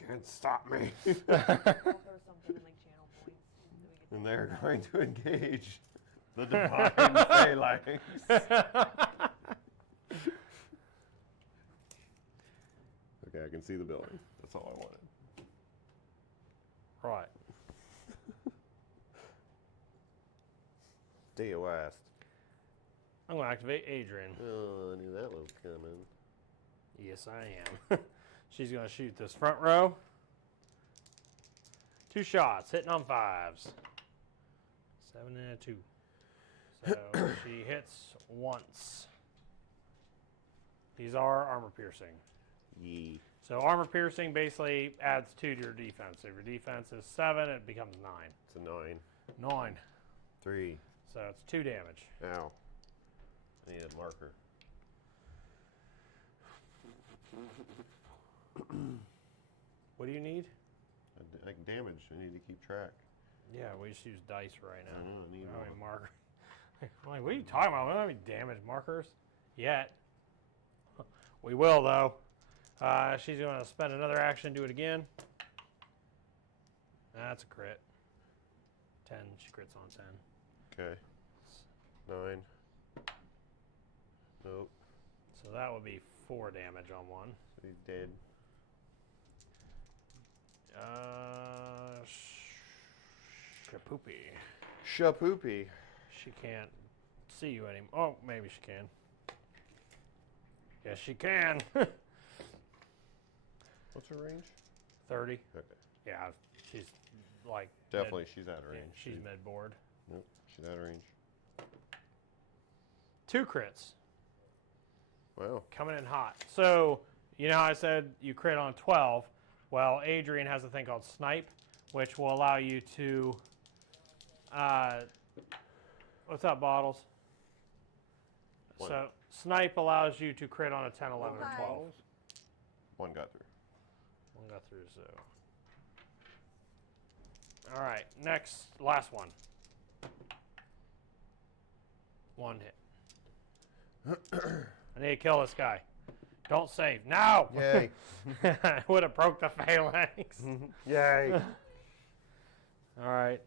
You can't stop me. We'll throw something in like channel points. So we get And they're going to engage the divine phalanx. Okay, I can see the building. That's all I wanted. Right. Stay west. I'm gonna activate Adrian. Oh, I knew that was coming. Yes, I am. She's gonna shoot this front row. 2 shots, hitting on 5s. 7 and a 2. So she hits once. These are armor piercing. Yee. So armor piercing basically adds 2 to your defense. If your defense is 7, it becomes 9. It's a 9. 9. 3. So it's 2 damage. Ow. I need a marker. What do you need? Like damage. I need to keep track. Yeah, we just use dice right I now. know, I need We don't have one. any marker. I'm like, what are you talking about? We don't have any damage markers yet. We will though. She's going to spend another action, do it again. That's a crit. 10. She crits on 10. Okay. 9. Nope. So that would be 4 damage on one. So he's dead. Shapoopy. Shapoopy. She can't see you anymore. Oh, maybe she can. Yes, she can. What's her range? 30. Okay. Yeah, she's like Definitely she's out of Mid, range. she's mid board. Nope. She's out of range. 2 crits Wow. coming in hot. So you know how I said you crit on 12. Well, Adrian has a thing called snipe, which will allow you to. What's up, bottles? One. So snipe allows you to crit on a 10, 11, or Hi. 12. One got through. One got through, so. All right, last one. 1 hit. I need to kill this guy. Don't save. No! Yay. I would have broke the phalanx. Yay. All right.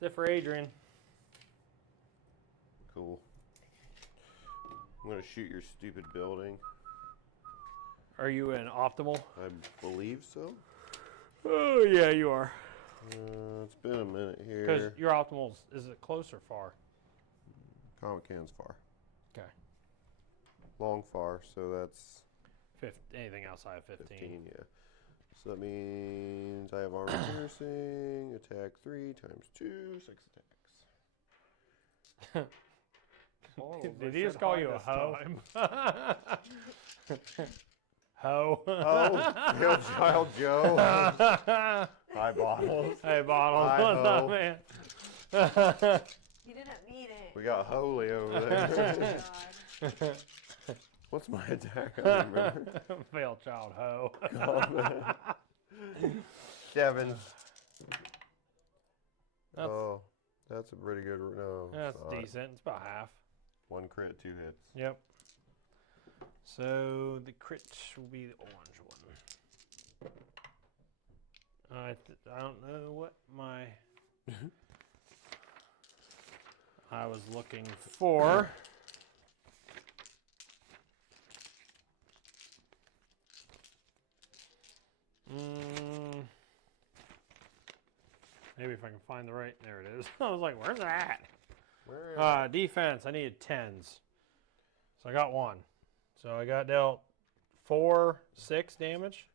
That's it for Adrian. Cool. I'm going to shoot your stupid building. Are you in optimal? I believe so. Oh, yeah, you are. It's been a minute Because here. your optimal is it close or far? Comic Can's far. Okay. Long far, so that's Anything outside of 15. 15, yeah. So that means I have armor piercing, attack 3 times 2, 6 attacks. Did he just call you a hoe? Hoe. Oh, Hill Child Joe. Hi, Bottles. Hey, Bottle. Hi, What's up, Ho. man? You didn't mean it. We got Holy over Oh, there. God. What's my attack? I don't remember. Failed child hoe. 7. That's- Oh, that's a pretty good. No, That's it's not. decent. It's about half. 1 crit, 2 hits. Yep. So the crit will be the orange one. I don't know what my. I was looking for. Maybe if I can find the right. There it is. I was like, where's that? Where? Defense. I needed 10s. So I got 1. So I got dealt 4, 6 damage.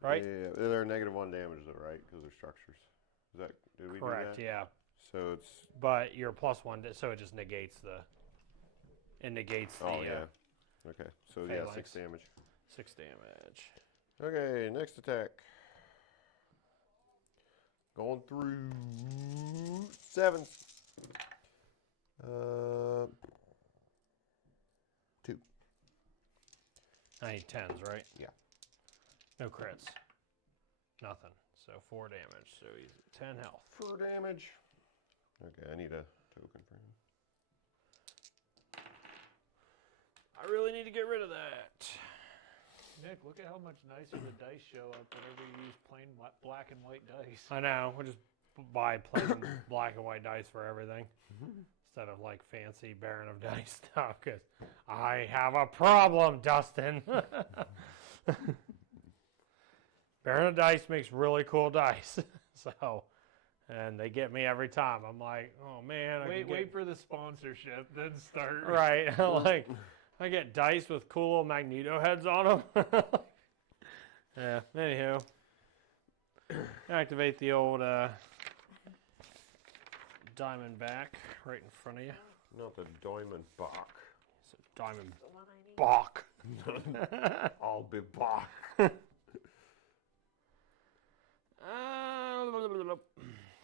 Right? Yeah, they're -1 damage though, right? Because they're structures. Is that? Did we Correct, do that? yeah. So it's. But you're +1, so it just negates the. It negates the. Oh yeah. Okay. So yeah, phalanx. 6 damage. 6 damage. Okay, next attack. Going through 7s. 2. I need 10s, right? Yeah. No crits. Nothing. So 4 damage. So he's 10 health. 4 damage. Okay, I need a token for him. I really need to get rid of that. Nick, look at how much nicer the dice show up whenever you use plain black and white dice. I know. We'll just buy plain black and white dice for everything. Instead of like fancy Baron of Dice stuff. Because I have a problem, Dustin. Baron of Dice makes really cool dice. So, and they get me every time. I'm like, oh man. Wait for the sponsorship, then start. Right. Like, I get dice with cool little Magneto heads on them. Yeah, anywho. Activate the old diamond back right in front of you. Not the diamond bach. It's a diamond bach. I'll be back.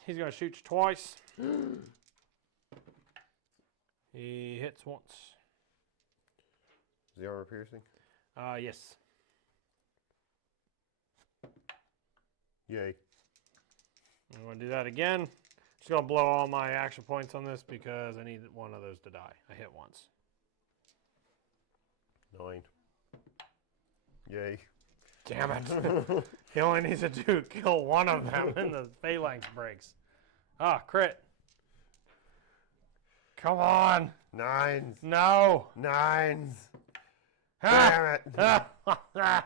He's going to shoot you twice. He hits once. Is the armor piercing? Yes. Yay. I'm going to do that again. Just going to blow all my action points on this because I need one of those to die. I hit once. 9. Yay. Damn it. He only needs to kill one of them and the phalanx breaks. Ah, crit. Come on. 9s. No. 9s. Ah. Damn it.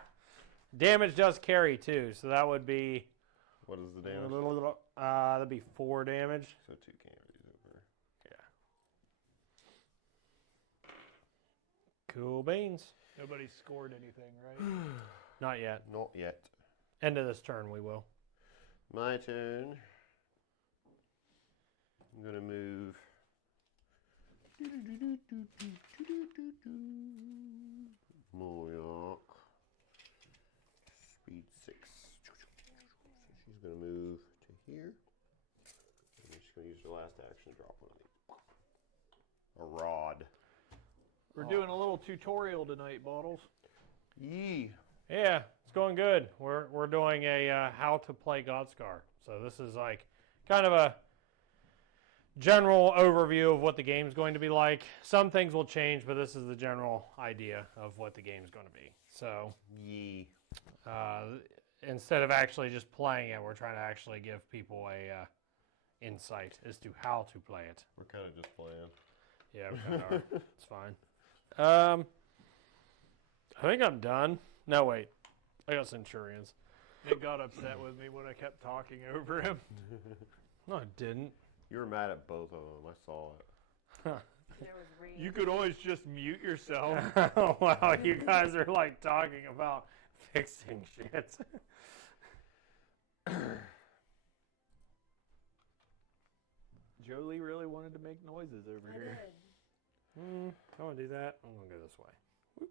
Damage does carry too, so that would be What is the damage? that'd be 4 damage. So 2 canopies over. Yeah. Cool beans. Nobody scored anything, right? Not yet. Not yet. End of this turn we will. My turn. I'm going to move. Moyak. Speed 6. So she's going to move to here. And she's going to use her last action to drop one of these. A rod. We're doing a little tutorial tonight, Bottles. Yee. Yeah, it's going good. We're doing a how to play Godskar. So this is like kind of a general overview of what the game's going to be like. Some things will change, but this is the general idea of what the game's going to be. So Yee. instead of actually just playing it, we're trying to actually give people a insight as to how to play it. We're kind of just playing. Yeah, we kinda are. It's fine. I think I'm done. No, wait. I got Centurions. Nick got upset with me when I kept talking over him. No, I didn't. You were mad at both of them. I saw it. There was rain. You could always just mute yourself. Wow, you guys are like talking about fixing shit. Jolie really wanted to make noises over I here. did. I want to do that. I'm going to go this way. Whoop.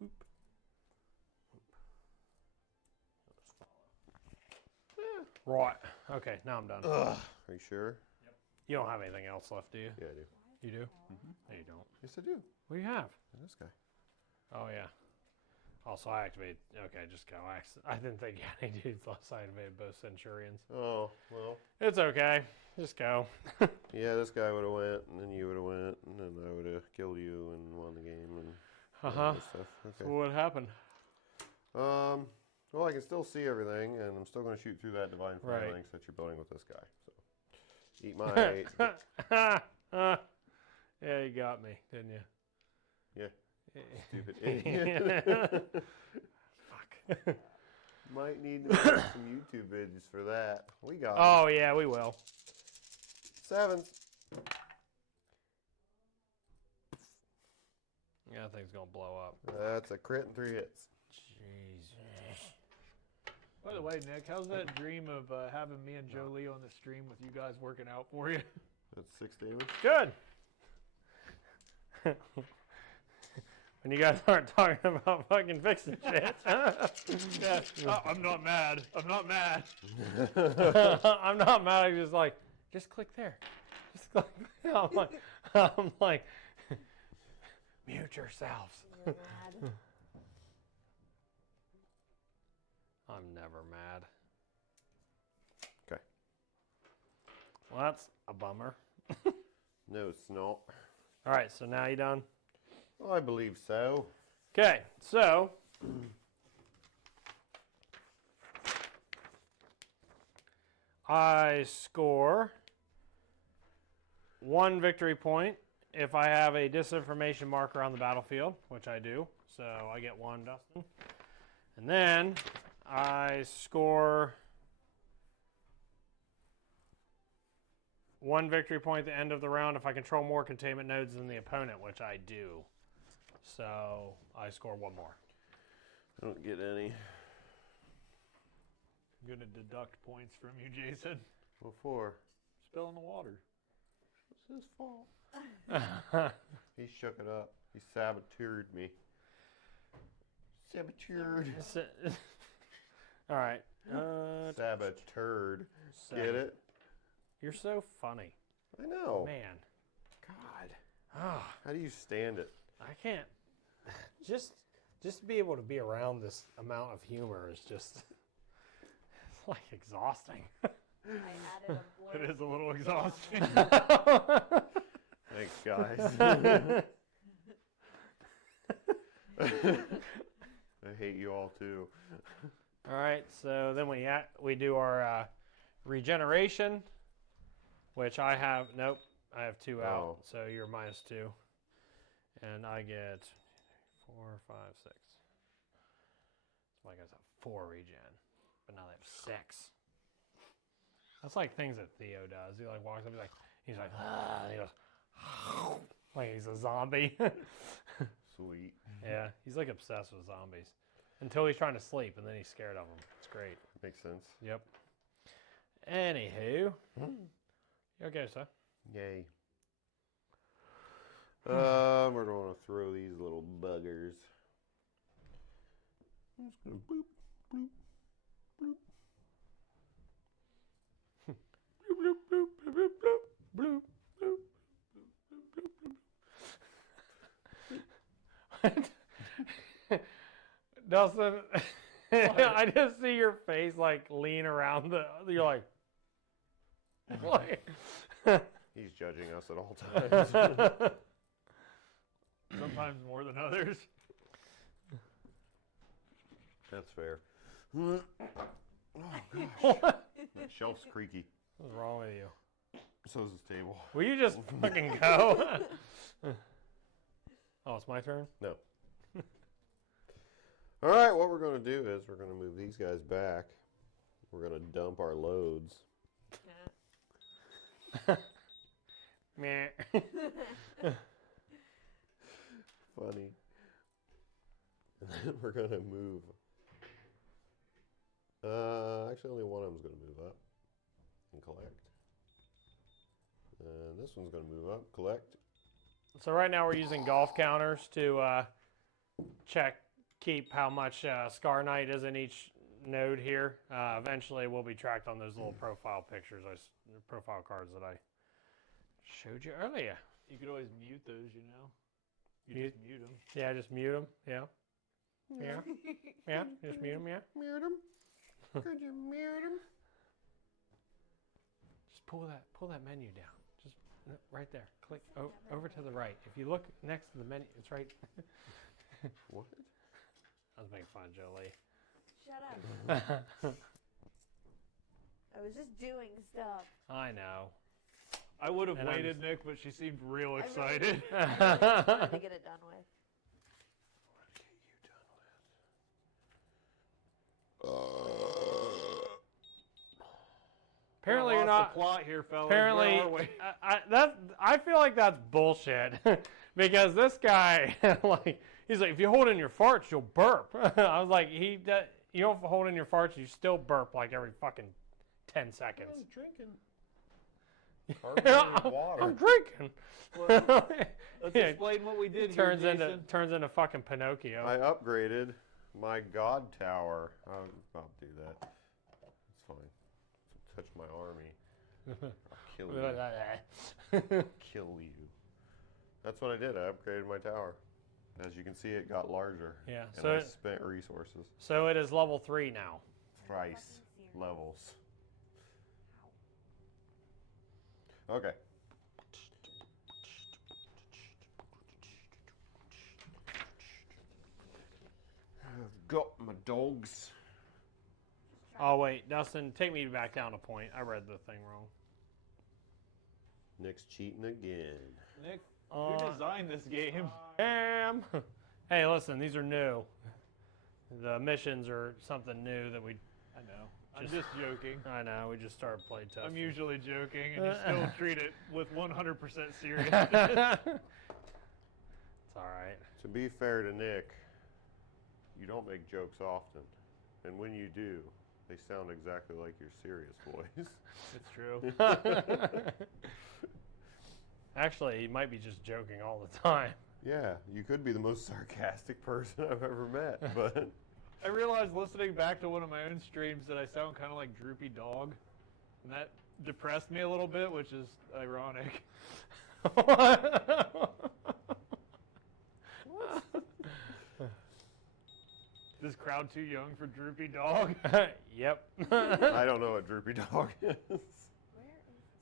Whoop. Whoop. Right. Okay, now I'm done. Ugh. Are you sure? You don't have anything else left, do you? Yeah, I do. You do? No, you don't. Yes, I do. What do you have? This guy. Oh, yeah. Also, I activate. Okay, just go. I didn't think you had any dudes left. I activated both Centurions. Oh, well. It's okay. Just go. Yeah, this guy would have went, and then you would have went, and then I would have killed you and won the game and all that stuff. So Okay. what happened? Well, I can still see everything, and I'm still going to shoot through that divine Right. phalanx that you're building with this guy. So, eat my Yeah, you got me, didn't you? Yeah. Stupid idiot. Fuck. Might need to make some YouTube videos for that. We got 'em. Oh, yeah, we will. 7s. Yeah, that thing's going to blow up. That's a crit and 3 hits. Jeez. By the way, Nick, how's that dream of having me and Jolie on the stream with you guys working out for you? That's 6 damage. Good. When you guys aren't talking about fucking fixing shit. Yeah, I'm not mad. I'm not mad. I'm not mad. I'm just like, just click there. Just click there. I'm like, mute yourselves. You're mad. I'm never mad. Okay. Well, that's a bummer. No, it's not. All right, so now you done? Well, I believe so. Okay, so I score 1 victory point if I have a disinformation marker on the battlefield, which I do. So I get 1, Dustin. And then I score 1 victory point at the end of the round if I control more containment nodes than the opponent, which I do. So I score 1 more. I don't get any. I'm going to deduct points from you, Jason. What for? Spill in the water. It's his fault. He shook it up. He saboteured me. Saboteured. All right. Saboteured. Seven. Get it? You're so funny. I know. Man. God. Ah, How do you stand it? I can't. Just to be able to be around this amount of humor is just it's like exhausting. I added a blur. It is a little exhausting. Thanks, guys. I hate you all too. All right, so then we do our regeneration, which I have. Nope, I have 2 out, Oh. so you're -2, and I get 4, 5, 6. So I guys have 4 regen, but now they have 6. That's like things that Theo does. He like walks up, he's like, ah, and he goes, like he's a zombie. Sweet. Yeah, he's like obsessed with zombies until he's trying to sleep, and then he's scared of them. It's great. Makes sense. Yep. Anywho, okay, sir. Yay. We're going to throw these little buggers. I'm just going to bloop, bloop, bloop. Bloop, bloop, bloop, bloop, bloop, bloop, bloop, bloop. Dustin, I just see your face like lean around you're like He's judging us at all times. Sometimes more than others. That's fair. Oh, gosh. That shelf's creaky. What's wrong with you? So's this table. Will you just fucking go? Oh, it's my turn? No. All right, what we're going to do is we're going to move these guys back. We're going to dump our loads. Meh. Funny. And then we're going to move. Actually, only one of them's going to move up and collect. And this one's going to move up, collect. So right now we're using golf counters to keep how much Scar Knight is in each node here. Eventually we'll be tracked on those little profile pictures, profile cards that I showed you earlier. You could always mute those, you know. You Mute? just mute them. Yeah, just mute them. Yeah. Yeah. Yeah, just mute them, yeah. Mute him. Could you mute him? Just pull that menu down. Just right there. Click over to the right. If you look next to the menu, it's right. What? I was making fun of Jolie. Shut up. I was just doing stuff. I know. I would have And I'm waited, just- Nick, but she seemed real I really- excited. I really just wanted to get it done with. Apparently Kinda you're lost not. the plot here, fellas. Apparently, Where are we? I feel like that's bullshit because this guy, like, he's like, if you hold in your farts, you'll burp. I was like, you don't hold in your farts, you still burp like every fucking 10 seconds. I'm drinking carbonated water. I'm drinking. Let's Yeah, explain what we did here, turns Jason. into fucking Pinocchio. I upgraded my God Tower. I'll do that. It's fine. Touch my army. I'll kill you. Kill you. That's what I did. I upgraded my tower. As you can see, it got larger. Yeah, And so I it- spent resources. So it is level 3 now. Thrice levels. Okay. I've got my dogs. Oh wait, Dustin, take me back down a point. I read the thing wrong. Nick's cheating again. Nick, Uh, you designed this game. Hey, listen, these are new. The missions are something new that we. I know. I'm just joking. I know. We just started play testing. I'm usually joking, and you still treat it with 100% seriousness. It's all right. To be fair to Nick, you don't make jokes often. And when you do, they sound exactly like your serious voice. It's true. Actually, he might be just joking all the time. Yeah, you could be the most sarcastic person I've ever met, but I realized listening back to one of my own streams that I sound kind of like Droopy Dog, and that depressed me a little bit, which is ironic. Is this crowd too young for Droopy Dog? Yep. I don't know what Droopy Dog is. Where is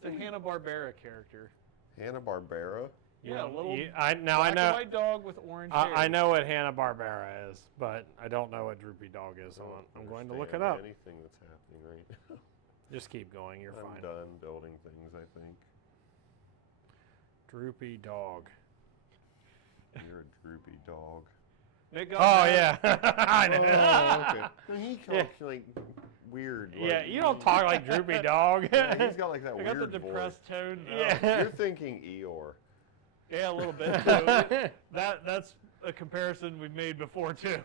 It's a Hanna-Barbera character. Hanna-Barbera? Yeah, a little I black and know. white dog with orange hair. I know what Hanna-Barbera is, but I don't know what Droopy Dog is. So I'm going to look it up. Anything that's happening right now. Just keep going. You're I'm fine. done building things, I think. Droopy Dog. You're a droopy dog. Nick got Oh mad. yeah. I know. Oh, okay. He Yeah. talks like weird. Yeah, like- you don't talk like Droopy Dog. Yeah, he's got like that I got weird the depressed tone. Though. Yeah. You're thinking Eeyore. Yeah, a little bit. Too. That's a comparison we've made before too.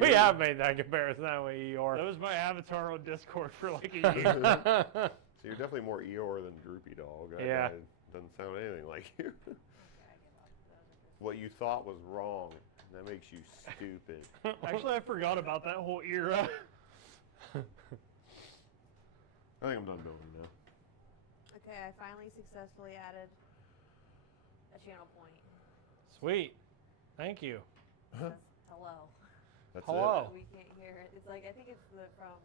We have made that comparison that way, That Eeyore. was my avatar on Discord for like a year. So you're definitely more Eeyore than Droopy Dog. That Yeah. guy doesn't sound anything like you. What you thought was wrong. That makes you stupid. Actually, I forgot about that whole era. I think I'm done building now. Okay, I finally successfully added a channel point. Sweet. Thank you. It says hello. That's Hello. We can't hear it. It's like, I think it's from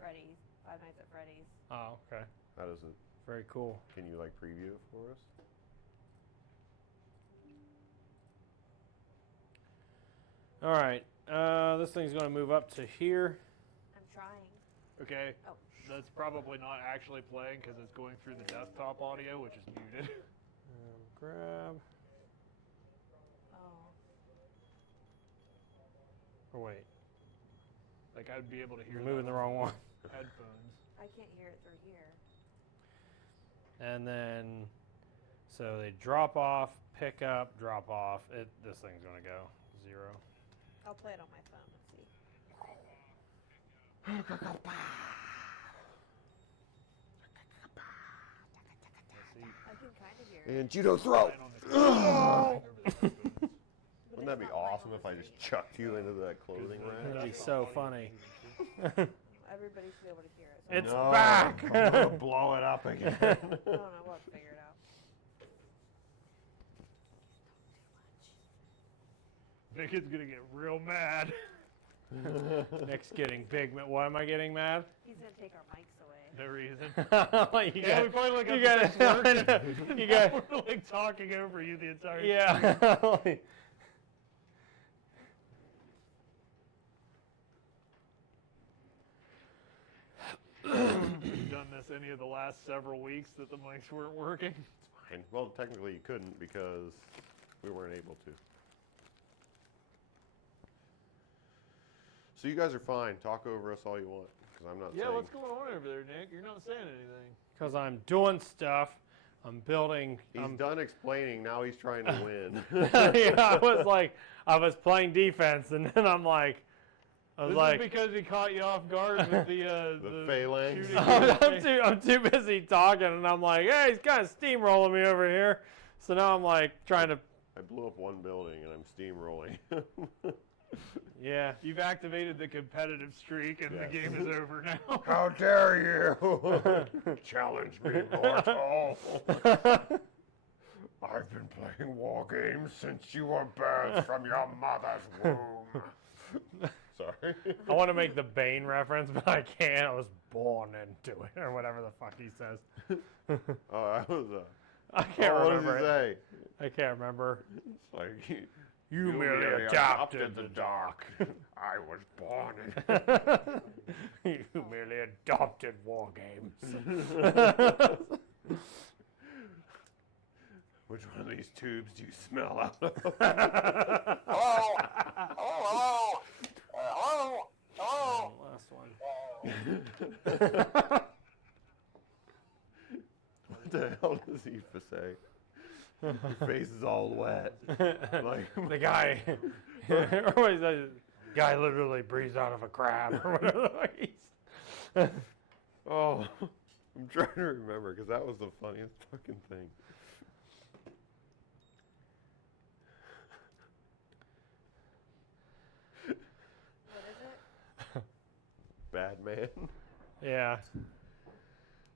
Freddy's, Five Nights at Freddy's. Oh, okay. it. How does it? Very cool. Can you like preview it for us? All right. This thing's going to move up to here. I'm trying. Okay, Oh, that's probably not actually playing because it's going through the desktop audio, which is muted. Grab. oh. Or wait. Like I'd be able to hear You're that moving the on wrong one. headphones. I can't hear it through here. And then, so they drop off, pick up, drop off. This thing's going to go 0. I'll play it on my phone and see. I can kind of hear it. And judo throw. Playing on the Wouldn't but that it's be not playing awesome on if the I just screen. chucked you into that clothing That'd rack? be so funny. Everybody should be able to hear it. So It's No, back. I'm gonna blow it up again. I don't know. We'll have to figure it out. Nick's gonna get real mad. Nick's getting big. Why am I getting mad? He's going to take our mics away. No reason. You Yeah, we got, finally got you the got, thing working. you got, We're like talking over you the entire time. yeah. You've done this any of the last several weeks that the mics weren't working? Fine. Well, technically you couldn't because we weren't able to. So you guys are fine. Talk over us all you want, because I'm not Yeah, saying. what's going on over there, Nick? You're not saying anything. Because I'm doing stuff. I'm building. He's done explaining. Now he's trying to win. Yeah, I was playing defense, and then I'm like, This is because he caught you off guard with the phalanx. shooting. I'm too busy talking, and I'm like, hey, he's kind of steamrolling me over here. So now I'm like trying to. I blew up one building and I'm steamrolling. Yeah. You've activated the competitive streak, and the game is over now. How dare you challenge me, mortal? I've been playing Wargames since you were birthed from your mother's womb. Sorry. I want to make the Bane reference, but I can't. I was born into it, or whatever the fuck he says. Oh, I was. I can't what remember does it. he say? I can't remember. It's like You merely adopted the dark. I was born in. You merely adopted war games. Which one of these tubes do you smell out of? Hello? Hello? Hello? Hello? Last one. What the hell does he say? Your face is all wet. Like The guy, or what is that? Guy literally breathes out of a crab, or whatever the fuck he's. oh, I'm trying to remember because that was the funniest fucking thing. What is it? Bad man. Yeah.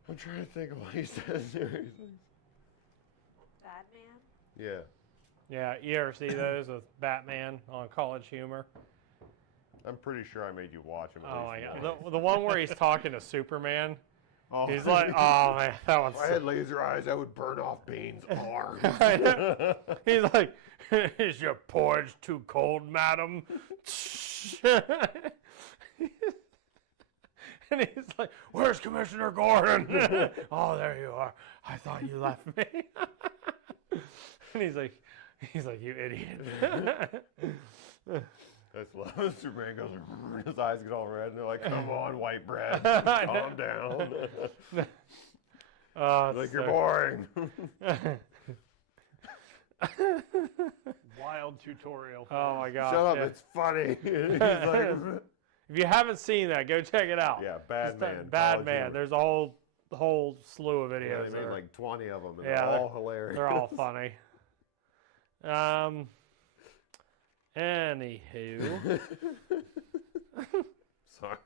I'm trying to think of what he says seriously. Bad Man? Yeah. Yeah, you ever see those with Batman on College Humor? I'm pretty sure I made you watch him. Oh my god. The one where he's talking to Superman. Oh. He's like, oh man, that one's If I had laser eyes, I would burn off Bane's arms. He's like, is your porridge too cold, madam? And he's like, where's Commissioner Gordon? Oh, there you are. I thought you left me. And he's like, you idiot. That's love. Superman goes, his eyes get all red, and they're like, come on, white bread. Calm down. Like, you're boring. Wild tutorial. Oh my gosh. Shut up, yeah. it's funny. He's like, If you haven't seen that, go check it out. yeah, Bad Man. Bad College Man. Humor. There's a whole slew of Yeah, videos. they made there. like 20 of them, and Yeah, they're all hilarious. They're all funny. Anywho. Sorry.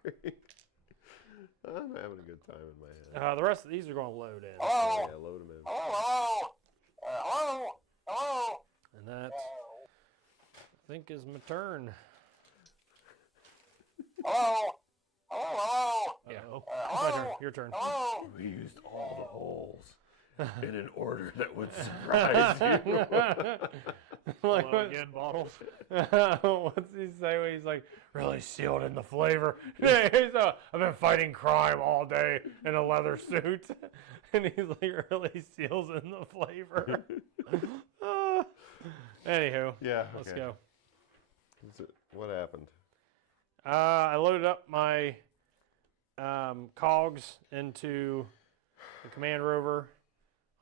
I'm having a good time in my head. The rest of these are going to load in. Hello? Yeah, load them in. Hello? Hello? Hello? And that, I think, is my turn. Hello? Hello? Yeah. Hello? My turn. Your turn. Hello? We used all the holes in an order that would surprise you. Like, Hello again, bottles. what's he say when he's like, really sealed in the flavor? He's I've been fighting crime all day in a leather suit. And he's like, really seals in the flavor. Anywho, Yeah, let's okay. go. What happened? I loaded up my cogs into the command rover.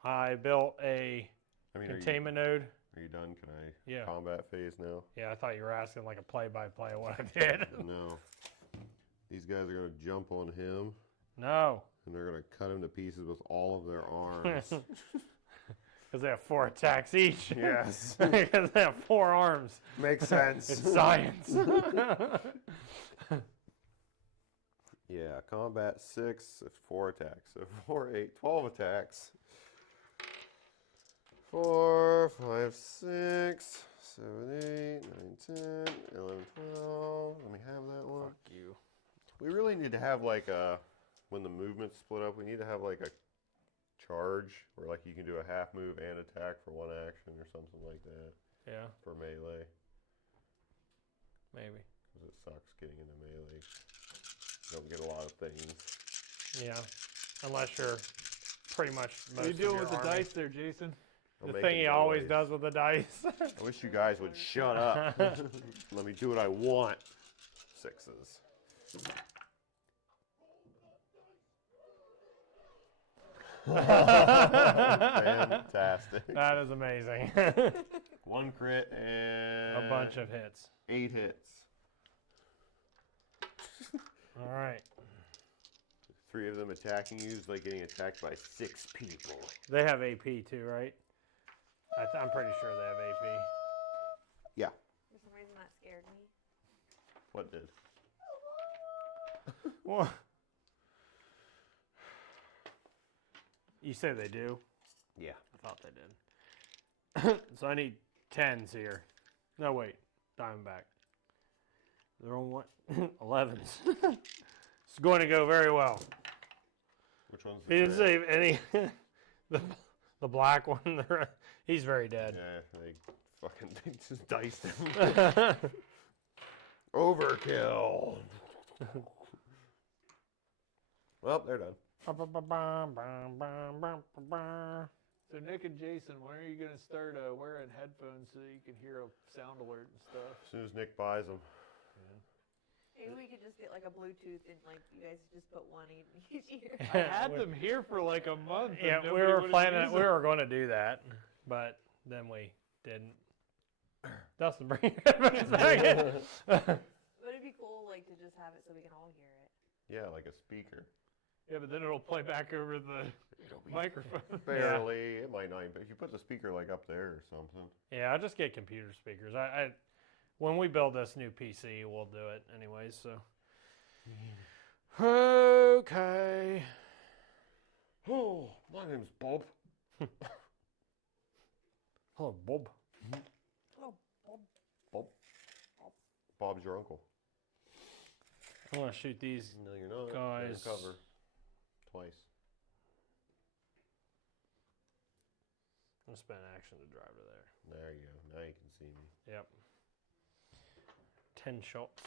I built a containment node. Are you done? Can I Yeah. combat phase now? Yeah, I thought you were asking like a play-by-play of what I did. No. These guys are going to jump on him, No, and they're going to cut him to pieces with all of their arms. because they have 4 attacks each. Yes. Because they have 4 arms. Makes sense. It's science. Yeah, combat 6, 4 attacks. So 4, 8, 12 attacks. 4, 5, 6, 7, 8, 9, 10, 11, 12. Let me have that one. Fuck you. We really need to have like a, when the movement's split up, we need to have like a charge where like you can do a half move and attack for one action or something like that Yeah, for melee. maybe. Because it sucks getting into melee. You don't get a lot of things. Yeah, unless you're pretty much most What are you of doing your with the army. dice there, Jason? I'm The making thing he always noise. does with the dice. I wish you guys would shut up. Let me do what I want. 6s. Fantastic. That is amazing. 1 crit and A bunch of hits. 8 hits. All right. 3 of them attacking you is like getting attacked by 6 people. They have AP too, right? I'm pretty sure they have AP. Yeah. For some reason that scared me. What did? What? You say they do? Yeah. I thought they did. So I need 10s here. No, wait. Diamondback. They're on what? 11s. It's going to go very well. Which one's He the didn't crit? save any. the black one, he's very dead. Yeah, they fucking they just diced him. Overkill. Well, they're done. So Nick and Jason, when are you going to start wearing headphones so that you can hear a sound alert and stuff? As soon as Nick buys them. Maybe we could just get like a Bluetooth and like you guys just put one each ear. I had them here for like a month. And Yeah, we nobody were would planning. use We them. were going to do that, but then we didn't. Dustin, bring your headphones back in. Would it be cool like to just have it so we can all hear it? Yeah, like a speaker. Yeah, but then it'll play back over the microphone. Barely. It might not. But if you put the speaker like up there or something. Yeah, I'll just get computer speakers. I when we build this new PC, we'll do it anyways. So. Okay. Oh, my name's Bob. Hello, Bob. Bob. Bob's your uncle. I want to shoot these. No, you're not. Guys. You're in cover. Twice. I'm gonna spend action to drive to there. There you go. Now you can see me. Yep. 10 shots.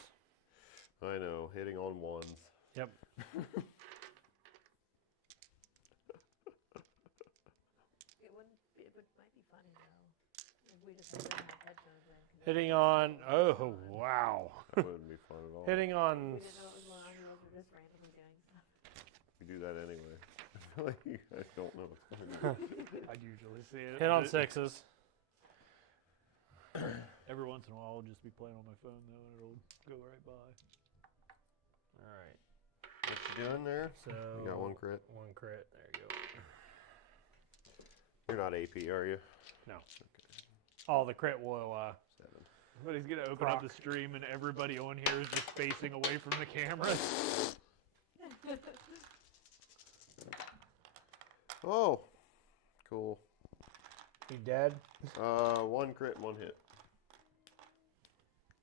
I know. Hitting on ones. Yep. It might be funny though. If we just have headphones in. 'Cause Hitting on. Oh wow. That wouldn't be fun at all. Hitting on. we didn't know what was going on. We were just randomly doing stuff. We do that anyway. I feel like you guys don't know. I'd usually see it. Hit on but 6s. Every once in a while, I'll just be playing on my phone though, and it'll go right by. All right. What you doing there? So. You got 1 crit. 1 crit. There you go. You're not AP, are you? No. Oh, the crit will. 7. But he's gonna open up the stream, and everybody on here is just facing away from the camera. Oh, cool. You dead? 1 crit and 1 hit.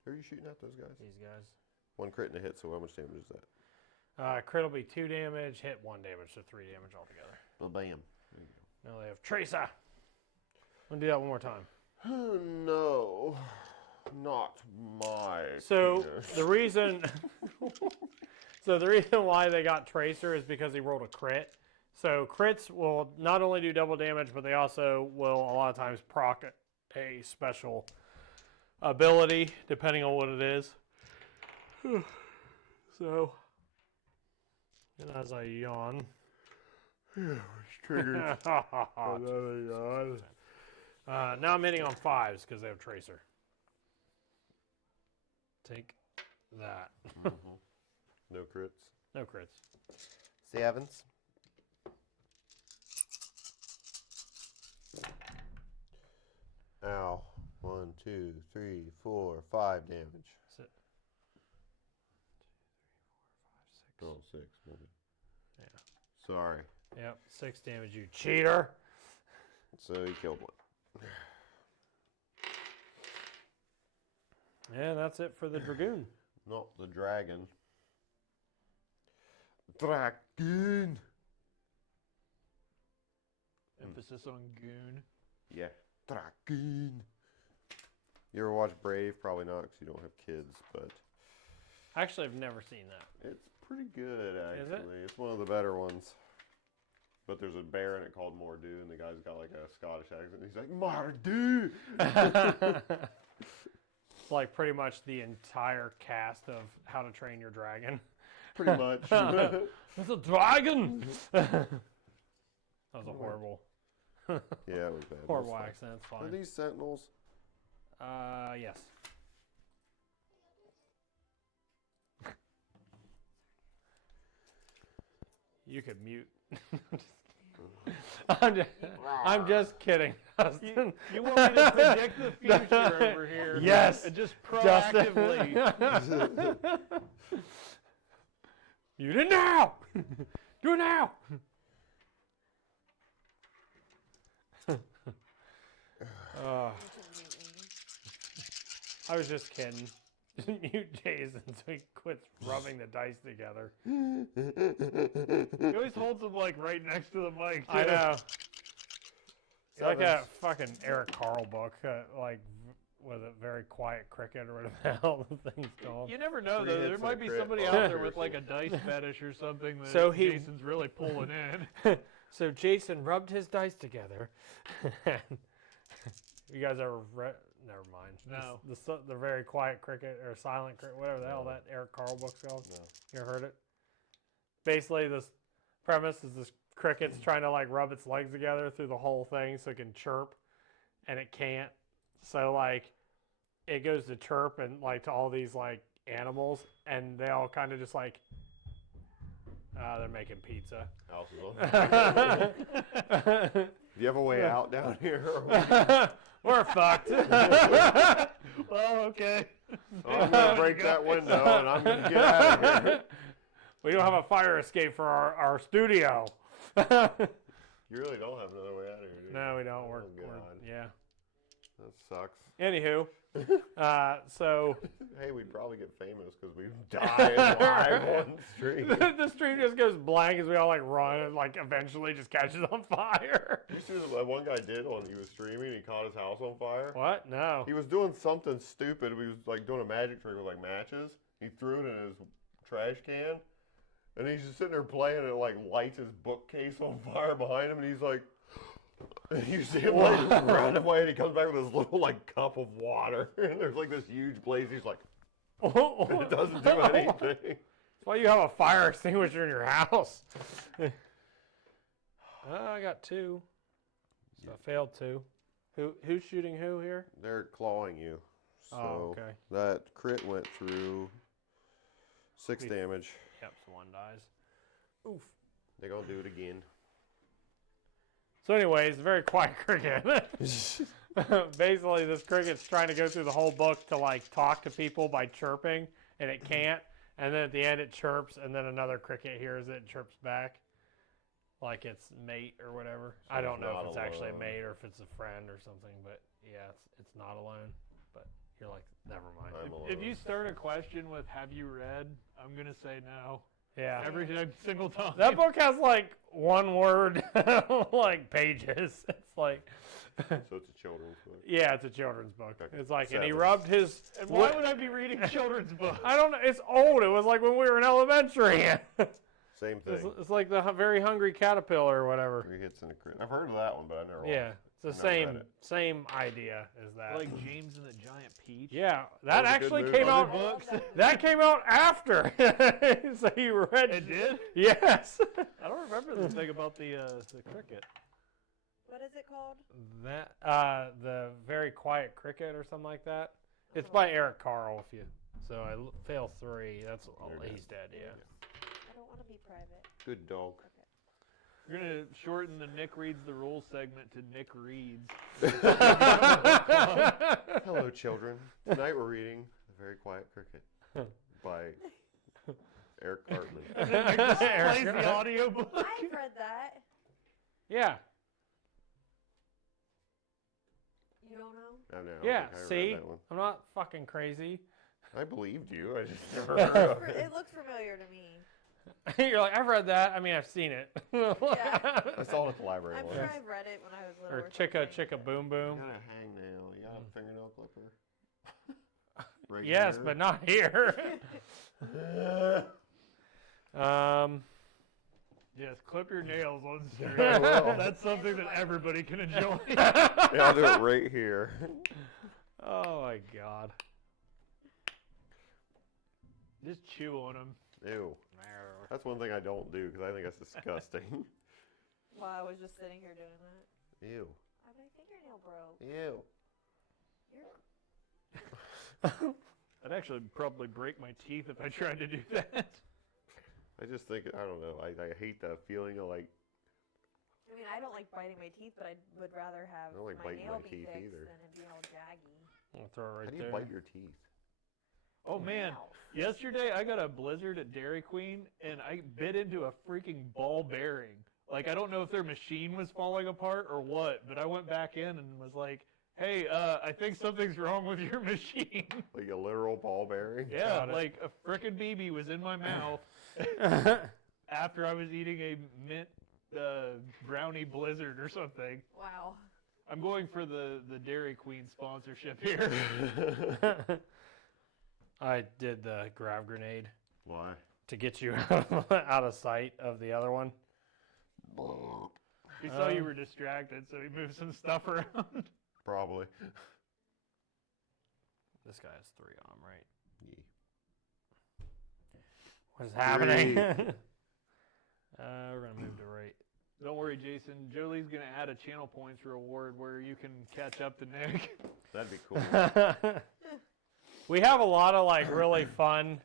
Who are you shooting at, those guys? These guys. 1 crit and a hit, so how much damage is that? Crit will be 2 damage, hit 1 damage, so 3 damage altogether. Well, bam. There you Now they have Tracer. I'm gonna do that one more time. go. No, not my. So penis. the reason, why they got Tracer is because he rolled a crit. So crits will not only do double damage, but they also will a lot of times proc a special ability depending on what it is. So, and as I yawn. Triggered. Now I'm hitting on 5s because they have Tracer. Take that. No crits. No crits. 7s. Ow. 1, 2, 3, 4, 5 damage. Sit. 2, 3, 4, 5, 6. Oh, 6. Maybe. Yeah. Sorry. Yep. 6 damage, you cheater. So he killed 1. And that's it for the Dragoon. Not the dragon. Dragon. Emphasis on goon. Yeah. Dragon. You ever watch Brave? Probably not because you don't have kids, but Actually, I've never seen that. it's pretty good, Is actually. it? It's one of the better ones. But there's a bear in it called Mordu, and the guy's got like a Scottish accent. He's like, Mordu! It's like pretty much the entire cast of How to Train Your Dragon. Pretty much. It's a dragon! That was a horrible, Yeah, it was bad. horrible That's accent. It's fine. Are fine. these sentinels? Yes. You could mute. I'm just kidding. Dustin. You want me to predict the future over here? Yes. And just Justin. proactively. Mute it now! Do it now! Uh, I was just kidding. Mute Jason so he quits rubbing the dice together. He always holds them like right next to the mic. Too. I know. It's Yeah, like a that's- fucking Eric Carle book, like with a very quiet cricket or whatever the hell the thing's called. You never know Three though. hits There and might a be crit. somebody Oh, out there seriously. with like a dice fetish or something that So he- Jason's really pulling in. So Jason rubbed his dice together. You guys ever read? Never mind. No. The very quiet cricket or silent cricket, whatever the hell that Eric Carle book's called. No. You ever heard it? Basically, this premise is this cricket's trying to like rub its legs together through the whole thing so it can chirp, and it can't. So like, it goes to chirp and like to all these like animals, and they all kind of just like, they're making pizza. House is on. Do you have a way out down here? Or We're fucked. Oh, okay. I'm going to break that window and I'm going to get out of here. We don't have a fire escape for our studio. You really don't have another way out of here, do you? No, we don't. We're God. yeah. That sucks. Anywho, so Hey, we'd probably get famous because we die live on stream. the stream just goes blank as we all like run and like eventually just catches on fire. You see what that one guy did when he was streaming? He caught his house on fire. What? No. He was doing something stupid. He was like doing a magic trick with like matches. He threw it in his trash can, and he's just sitting there playing, and it like lights his bookcase on fire behind him, and he's like, and you see him like run away, and he comes back with this little like cup of water, and there's like this huge blaze. He's like, it doesn't do anything. That's why you have a fire extinguisher in your house. I got two. So I failed two. Who's shooting who here? They're clawing you. So Oh, okay. that crit went through 6 We- damage. Yep, so one dies. Oof. They're gonna do it again. So anyways, very quiet cricket. Basically, this cricket's trying to go through the whole book to like talk to people by chirping, and it can't. And then at the end, it chirps, and then another cricket hears it and chirps back, like it's mate or whatever. So I don't it's know not if it's actually a alone. mate or if it's a friend or something, but yeah, it's not alone. But you're like, never mind. I'm alone. If you start a question with "Have you read?" I'm gonna say no. Yeah. Every single time. That book has like one word, like pages. It's like, So it's a children's book. yeah, it's a children's book. Okay. It's like, and he 7. rubbed his. And why would I be reading children's books? I don't know. It's old. It was like when we were in elementary. Same it's, thing. it's like the very hungry caterpillar or whatever. 3 hits and a crit. I've heard of that one, but I never Yeah, watched it's the Never read same it. idea as that. Like James and the Giant Peach. yeah, was a that good actually movie. came Other out. books? That came out after. So you read. It did? Yes. I don't remember the thing about the cricket. What is it called? That the very quiet cricket or something like that. It's by Eric Carle. If you fail 3, that's You're he's dead. Yeah. I don't want to be private. Good dog. We're gonna shorten the Nick Reads the Rules segment to Nick Reads. Hello, children. Tonight we're reading The Very Quiet Cricket by Eric Cartman. And then Nick just plays the audio book. I've read that. Yeah. You don't know? I know. I Yeah. think I read See, that one. I'm not fucking crazy. I believed you. I just never heard of it. It looks familiar to me. You're like, I've read that. I mean, I've seen it. I saw it at the library I'm once. sure I've read it when I was little. Or something. chicka boom You boom. got a hangnail. You got a fingernail clipper. Right Yes, here. but not here. Yes, clip your nails on stream. I will. That's something that everybody can enjoy. Yeah, I'll do it right here. Oh my god. Just chew on them. Ew. That's one thing I don't do because I think that's disgusting. Well, I was just sitting here doing that. Ew. My fingernail broke. Ew. I'd actually probably break my teeth if I tried to do that. I just think, I don't know, I hate that feeling of like, I mean, I don't like biting my teeth, but I would rather have I don't like my biting nail my be teeth fixed either. than it be all jaggy. I'll throw it right how do you there. bite your teeth? Oh man, yesterday I got a blizzard at Dairy Queen and I bit into a freaking ball bearing. Like I don't know if their machine was falling apart or what, but I went back in and was like, hey, I think something's wrong with your machine. Like a literal ball bearing? Yeah, Got it. like a frickin' BB was in my mouth after I was eating a mint brownie blizzard or something. Wow. I'm going for the Dairy Queen sponsorship here. I did the grab grenade Why? to get you out of sight of the other one. He saw you were distracted, so he moved some stuff around. Probably. This guy has 3 on him, right? Yeah. What is happening? We're gonna move to right. Don't worry, Jason. Jolie's going to add a channel points reward where you can catch up to Nick. That'd be cool. We have a lot of like really fun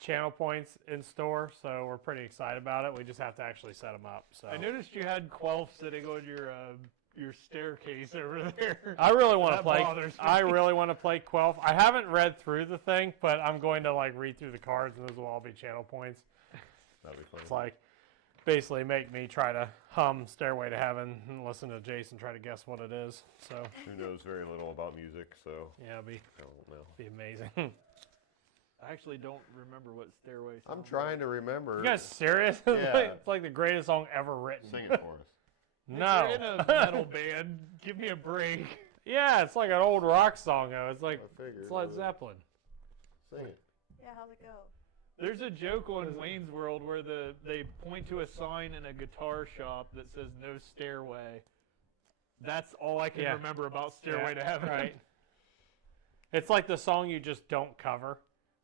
channel points in store, so we're pretty excited about it. We just have to actually set them up. So I noticed you had Quelf sitting on your staircase over there. I really want to That play. bothers me. I really want to play Quelf. I haven't read through the thing, but I'm going to like read through the cards, and those will all be channel points. That'd be fun. It's like basically make me try to hum Stairway to Heaven and listen to Jason try to guess what it is. So Who knows very little about music, so yeah, it'll be I don't know. amazing. I actually don't remember what Stairway I'm sounds trying like. to remember. You guys serious? Yeah. It's like the greatest song ever written. Sing it for us. No. You're in a metal band. Give me a break. Yeah, it's like an old rock song though. It's like I figured. it's Led Zeppelin. Sing it. Yeah, how's it go? There's a joke on Wayne's World where they point to a sign in a guitar shop that says no stairway. That's all I can Yeah. remember about Stairway Yeah, to Heaven. Right. It's like the song you just don't cover.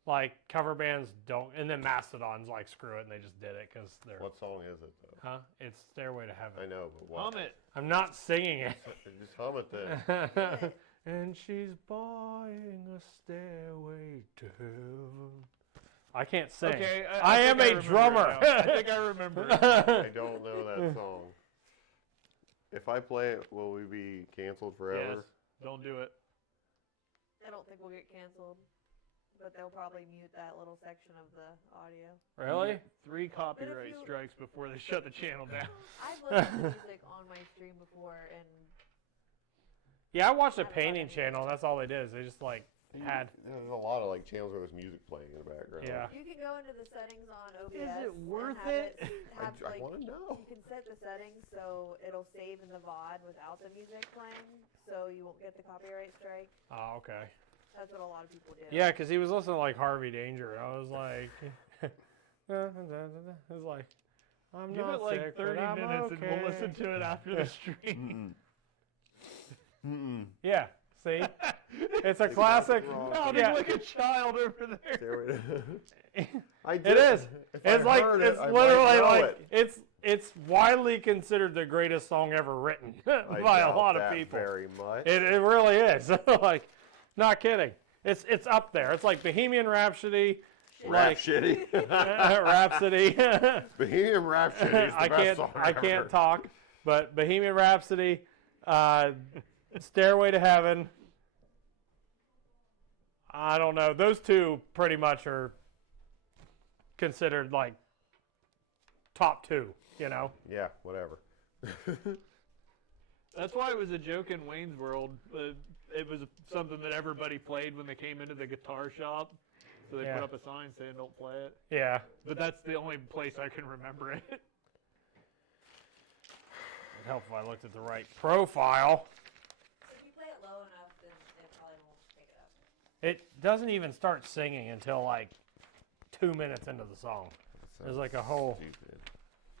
Like cover bands don't, and then Mastodon's like screw it, and they just did it because they're. What song is it, though? Huh? It's Stairway to Heaven. I know, but what? Hum it. I'm not singing it. Just hum it then. And she's buying a stairway to heaven. I can't sing. Okay, I am think a remember it drummer. now. I think I remember it. I don't know that song. If I play it, will we be canceled Yes. forever? Don't do it. I don't think we'll get canceled, but they'll probably mute that little section of the audio. Really? 3 copyright you- strikes before they shut the channel down. I've listened to music on my stream before, and Yeah, I watched a Haven't got painting any. channel. That's all they did. Is they just like had. There's a lot of like channels where there's music playing in the background. Yeah. you can go into the settings on OBS. it and worth have it? have, I like, want to know. you can set the settings so it'll save in the VOD without the music playing, so you won't get the copyright strike. Oh, okay. That's what a lot of people do. Yeah, because he was listening to like Harvey Danger, and I was like, it was like, I'm Give not it like sick, 30 but I'm minutes okay. and we'll listen to it after the stream. Yeah, see, it's a classic. Sounding Yeah. like a child over there. Stairway to- I did. It is. If It's I like heard it's it, I literally might know like it. it's widely considered the greatest song ever written I by a doubt lot of that people. Very much. It really is. Like, not kidding. It's up there. It's like Bohemian Rhapsody, Rap like shitty. Rhapsody. Bohemian Rhapsody is the I best can't song I ever. can't talk, but Bohemian Rhapsody, Stairway to Heaven. I don't know. Those two pretty much are considered like top 2. You know. Yeah, whatever. That's why it was a joke in Wayne's World. It was something that everybody played when they came into the guitar shop. So they Yeah. put up a sign saying don't play it. Yeah. But that's the only place I can remember it. It'd help if I looked at the right profile. If you play it low enough, then it probably won't pick it up. It doesn't even start singing until like 2 minutes into the song. There's like a whole. Stupid.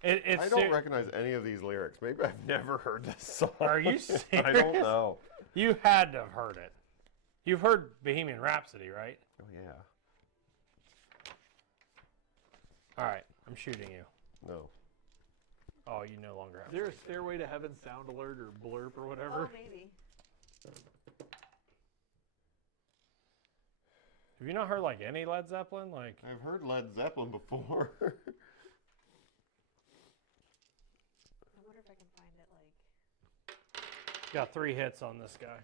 It's I don't recognize any of these lyrics. Maybe I've never heard this song. Are you serious? I don't know. You had to have heard it. You've heard Bohemian Rhapsody, right? Oh yeah. All right, I'm shooting you. No. Oh, you no longer have. Is there a Stairway to Heaven sound alert or blurb or Oh, whatever? maybe. Have you not heard like any Led Zeppelin? Like, I've heard Led Zeppelin before. I wonder if I can find it, like... got 3 hits on this guy.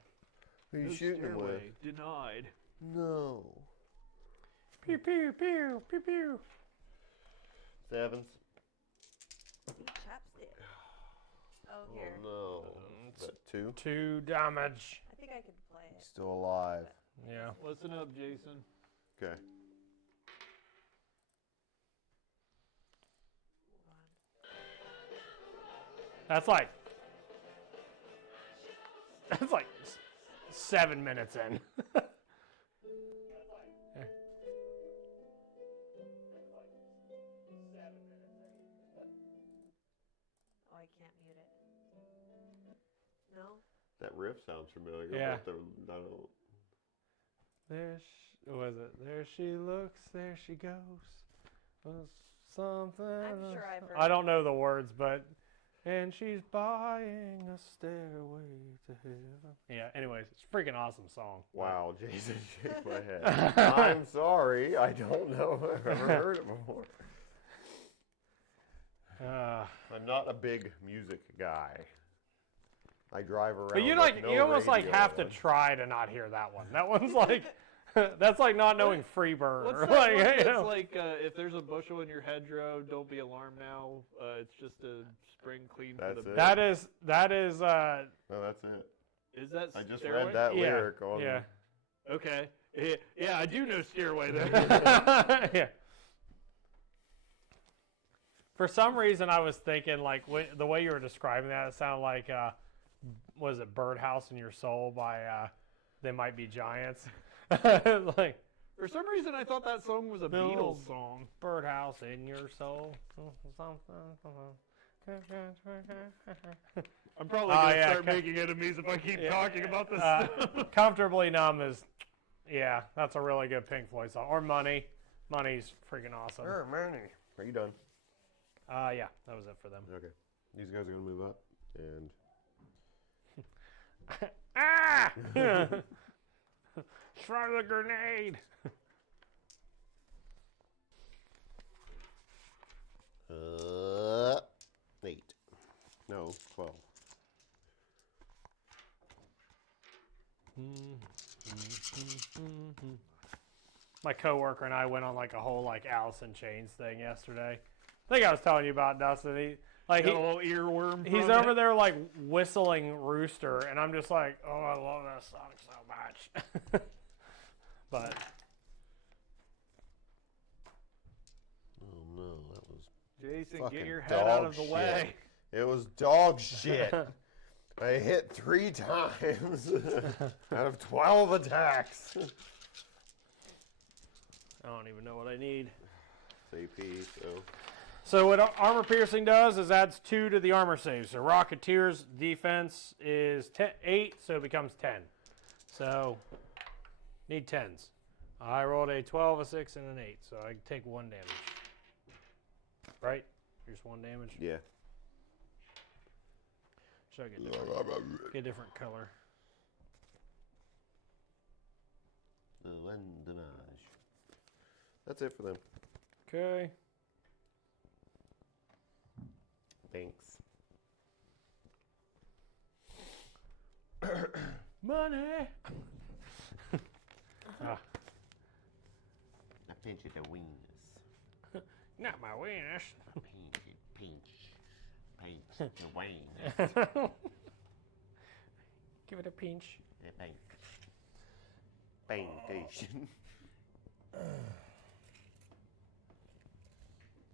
Who are you No shooting him with? Stairway denied. No. Pew pew pew pew pew. Sevens. Chapstick. Oh, Oh here. no. Is that 2? 2 damage. I think I could play it. Still alive. Yeah. Listen up, Jason. Okay. That's like 7 minutes in. Oh, I can't mute it. No? That riff sounds familiar. Yeah. But I don't. Was it? There she looks, there she goes. Was something. I'm sure I've heard I don't know the words, but. And she's buying a stairway to heaven. Yeah, anyways, it's a freaking awesome song. Wow, Jason shake my head. I'm sorry. I don't know if I've ever heard it before. I'm not a big music guy. I drive around. But you with like no you almost like radio have to on. try to not hear that one. That one's like that's like not knowing Freebird. What's Or that like, one you that's know. like, if there's a bushel in your hedgerow, don't be alarmed now. It's just a spring clean for That's the it. That is No, that's it. Is that I just Stairway? read that Yeah, lyric on. yeah. Okay. Yeah, I do know Stairway then. Yeah. For some reason, I was thinking like the way you were describing that, it sounded like was it "Birdhouse in Your Soul" by They Might Be Giants. Like For some reason, I thought that song was a No. Beatles song. "Birdhouse in Your Soul." I'm probably Oh, gonna yeah, start making enemies if I keep yeah. talking about this. Comfortably Numb is, yeah, that's a really good Pink Floyd song. Or Money. Money's freaking awesome. Sure, Manny. Are you done? Yeah, that was it for them. Okay. These guys are gonna move up, and Ah! Try the grenade. 8. No, 12. My coworker and I went on like a whole like Alice in Chains thing yesterday. I think I was telling you about Dustin. He like Got a little earworm. he's from over it. there like whistling Rooster, and I'm just like, oh, I love that song so much. But Oh no, that was Jason, fucking get your head out dog of the shit. way. It was dog shit. I hit 3 times out of 12 attacks. I don't even know what I need. CP, so So what armor piercing does is adds 2 to the armor save. So Rocketeer's defense is 8, so it becomes 10. So need 10s. I rolled a 12, a 6, and an 8, so I take 1 damage. Right? Here's 1 damage. yeah. Should I get a different color? That's it for them. Okay. Thanks. Money. I pinch it the weenus. Not my weenus. Pinch the weenus. Give it a pinch. Paintation.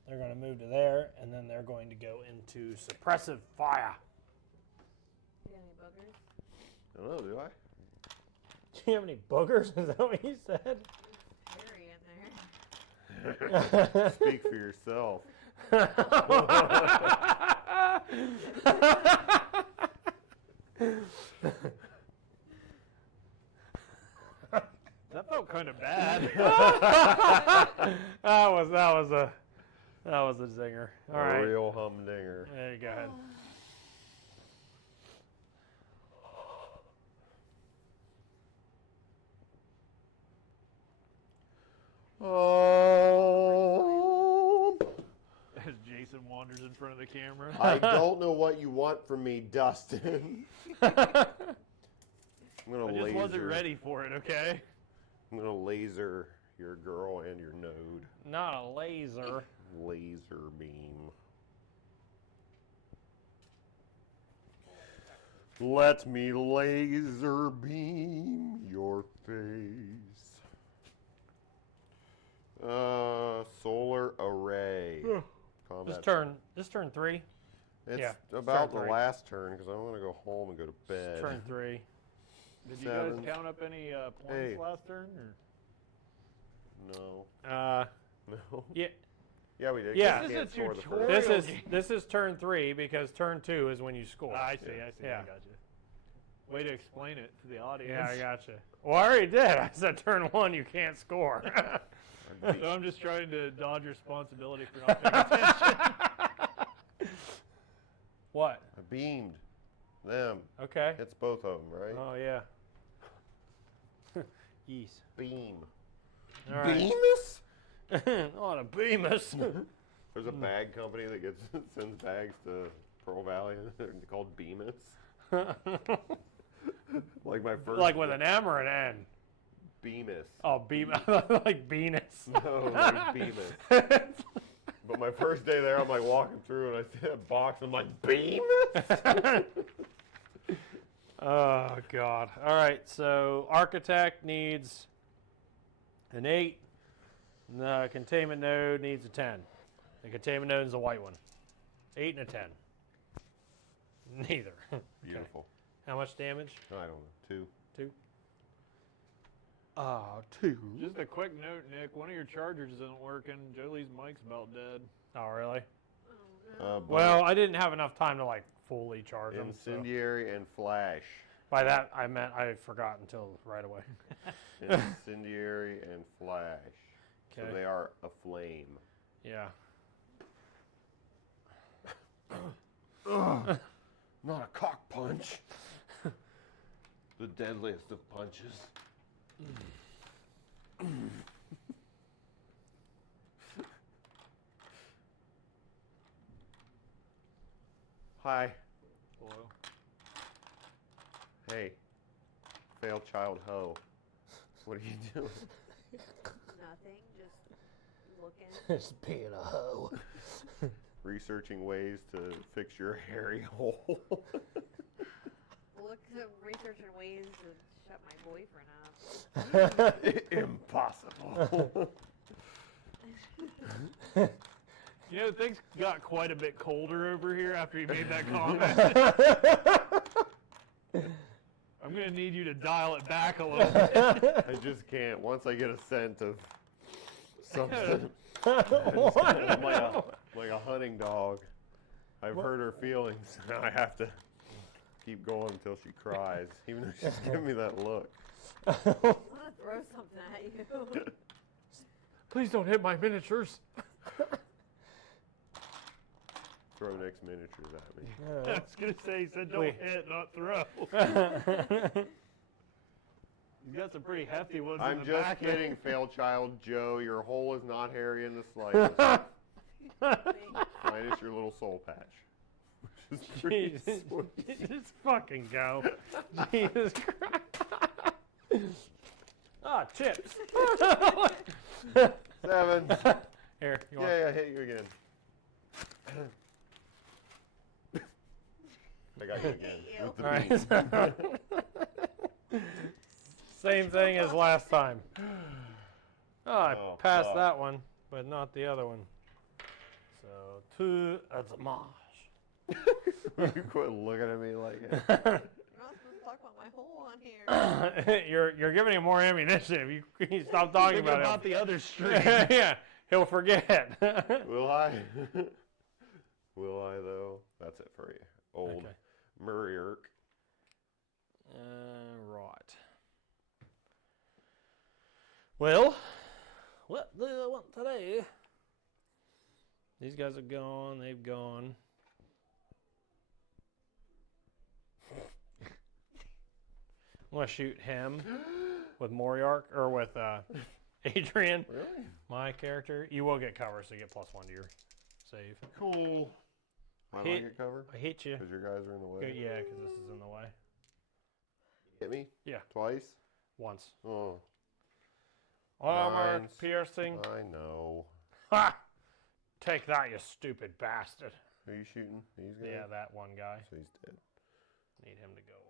They're going to move to there, and then they're going to go into suppressive fire. You got any boogers? I don't know, do I? Do you have any boogers? Is that what you said? Hairy in there. Speak for yourself. That felt kind of bad. that was a zinger. All A right. real humdinger. There you go. Ahead. Oh. As Jason wanders in front of the camera. I don't know what you want from me, Dustin. I'm gonna I just laser. wasn't ready for it, okay? I'm gonna laser your girl and your node. Not a laser. Laser beam. Let me laser beam your face. Solar array. Combat. This turn 3. It's yeah, about turn the three. last turn because I'm gonna go home and go to bed. Turn 3. Did you guys Seven. count up any points Hey. last turn? Or? No. No. Yeah. Yeah, we did. Yeah. You This is can't a score the tutorial. first. This is turn 3 because turn 2 is when you score. I see, Yeah. I got you. Way to explain it to the audience. Yeah, I gotcha. Well, I already did. I said turn 1 you can't score. So I'm just trying to dodge responsibility for not paying attention. I What? beamed them. Okay. It's both of them, right? Oh yeah. Yeast. Beam. All right. Beamus? On a Beamus. There's a bag company that sends bags to Pearl Valley. They're called Beamus. Like my first. Like with an M or an N? Beamus. Oh, Beam. Like Venus. No, like Beamus. But my first day there, I'm like walking through and I see that box. I'm like, Beamus? Oh God. All right. So architect needs an 8. And the containment node needs a 10. The containment node is a white one. 8 and a 10. Neither. Beautiful. How much damage? I don't know. 2. 2. 2. Just a quick note, Nick. One of your chargers isn't working. Jolie's mic's about dead. Oh really? But Well, I didn't have enough time to like fully charge them. So incendiary and flash. by that I meant I forgot until right away. Incendiary and flash. So Okay. they are aflame. Yeah. Ugh, not a cock punch. The deadliest of punches. Hi. Hello. Hey. Failed child hoe. What are you doing? Nothing, just looking. Just being a hoe. Researching ways to fix your hairy hole. Researching ways to shut my boyfriend up. Impossible. You know, things got quite a bit colder over here after you made that comment. I'm going to need you to dial it back a little bit. I just can't. Once I get a scent of something, I'm like a hunting dog. I've hurt her feelings. Now I have to keep going until she cries, even though she's giving me that look. I'm gonna throw something at you. Please don't hit my miniatures. Throw Nick's miniatures at me. I was going to say, he said don't Wait. hit, not throw. He's got some pretty hefty ones I'm in the just back. kidding, failed child Joe. Your hole is not hairy in the slightest. Minus your little soul patch. Which is pretty Jesus. sweet. Just fucking go. Jesus Christ. Ah, chips. 7. Here, you want? Yeah, I hit you again. I got you again. Hate you. With the All right. beam. Same thing as last time. Oh, I Oh, passed fuck. that one, but not the other one. So, 2 as a mosh. You quit looking at me like it. You're not supposed to talk about my hole on here. you're giving him more ammunition. You stop talking Think about about him. the other stream. Yeah, he'll forget. Will I? Will I though? That's it for you. Old Okay. Murray-irk. Right. Well, what do I want today? These guys are gone. They've gone. I'm going to shoot him with Moriark, or with Adrian, Really? my character. You will get cover, so you get +1 to your save. Cool. Why do I Hit- get cover? I hit you. Because your guys are in the way. Yeah, because this is in the way. Hit me? Yeah. Twice? Once. Oh, Armor Nice. piercing. I know. Ha! Take that, you stupid bastard. Who are you shooting? These guys? Yeah, that one guy. So he's dead. Need him to go away.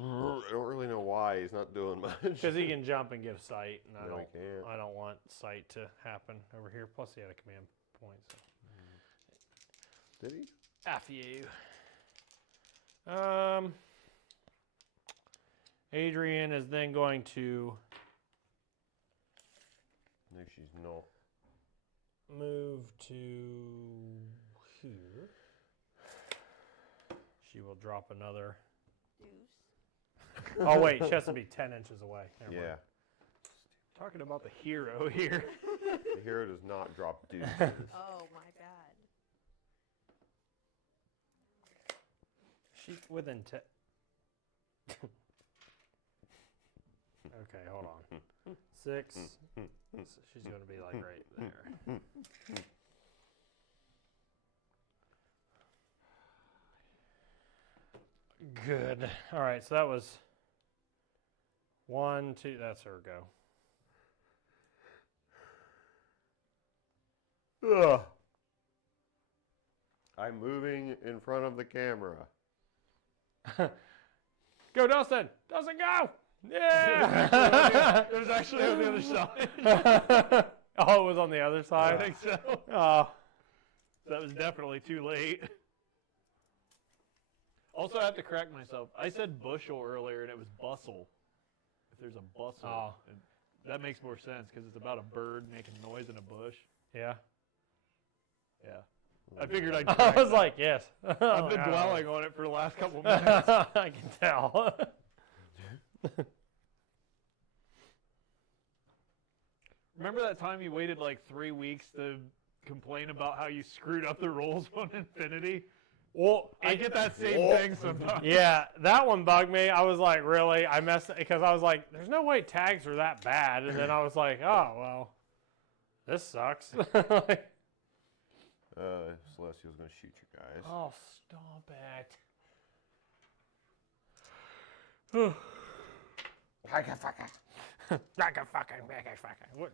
I don't really know why he's not doing much. Because he can jump and give sight, and No, he can't. I don't want sight to happen over here. Plus, he had a command point. So. Did he? F you. Adrian is then going to No, she's not. move to here. She will drop another. Deuce. Oh wait, she has to be 10 inches away. Never Yeah. mind. Talking about the hero here. The hero does not drop deuces. Oh my god. She within 10. Okay, hold on. 6. So she's going to be like right there. Good. All right, so that was 1, 2. That's her go. Ugh. I'm moving in front of the camera. Go, Dustin! Dustin, go! Yeah! It was actually on the other side. Oh, it was on the other I side? think so. Oh. That was definitely too late. Also, I have to correct myself. I said bushel earlier, and it was bustle. If there's a bustle, Oh. and that makes more sense because it's about a bird making noise in a bush. Yeah. Yeah. I figured I'd I correct was that. like, yes. I've been dwelling on it for the last couple minutes. I can tell. Remember that time you waited like 3 weeks to complain about how you screwed up the rolls on Infinity? Well, I get that same thing sometimes. yeah, that one bugged me. I was like, really? I messed because I was like, there's no way tags are that bad. And then I was like, oh, well, this sucks. Like, Celestial's going to shoot you guys. oh, stop it. What?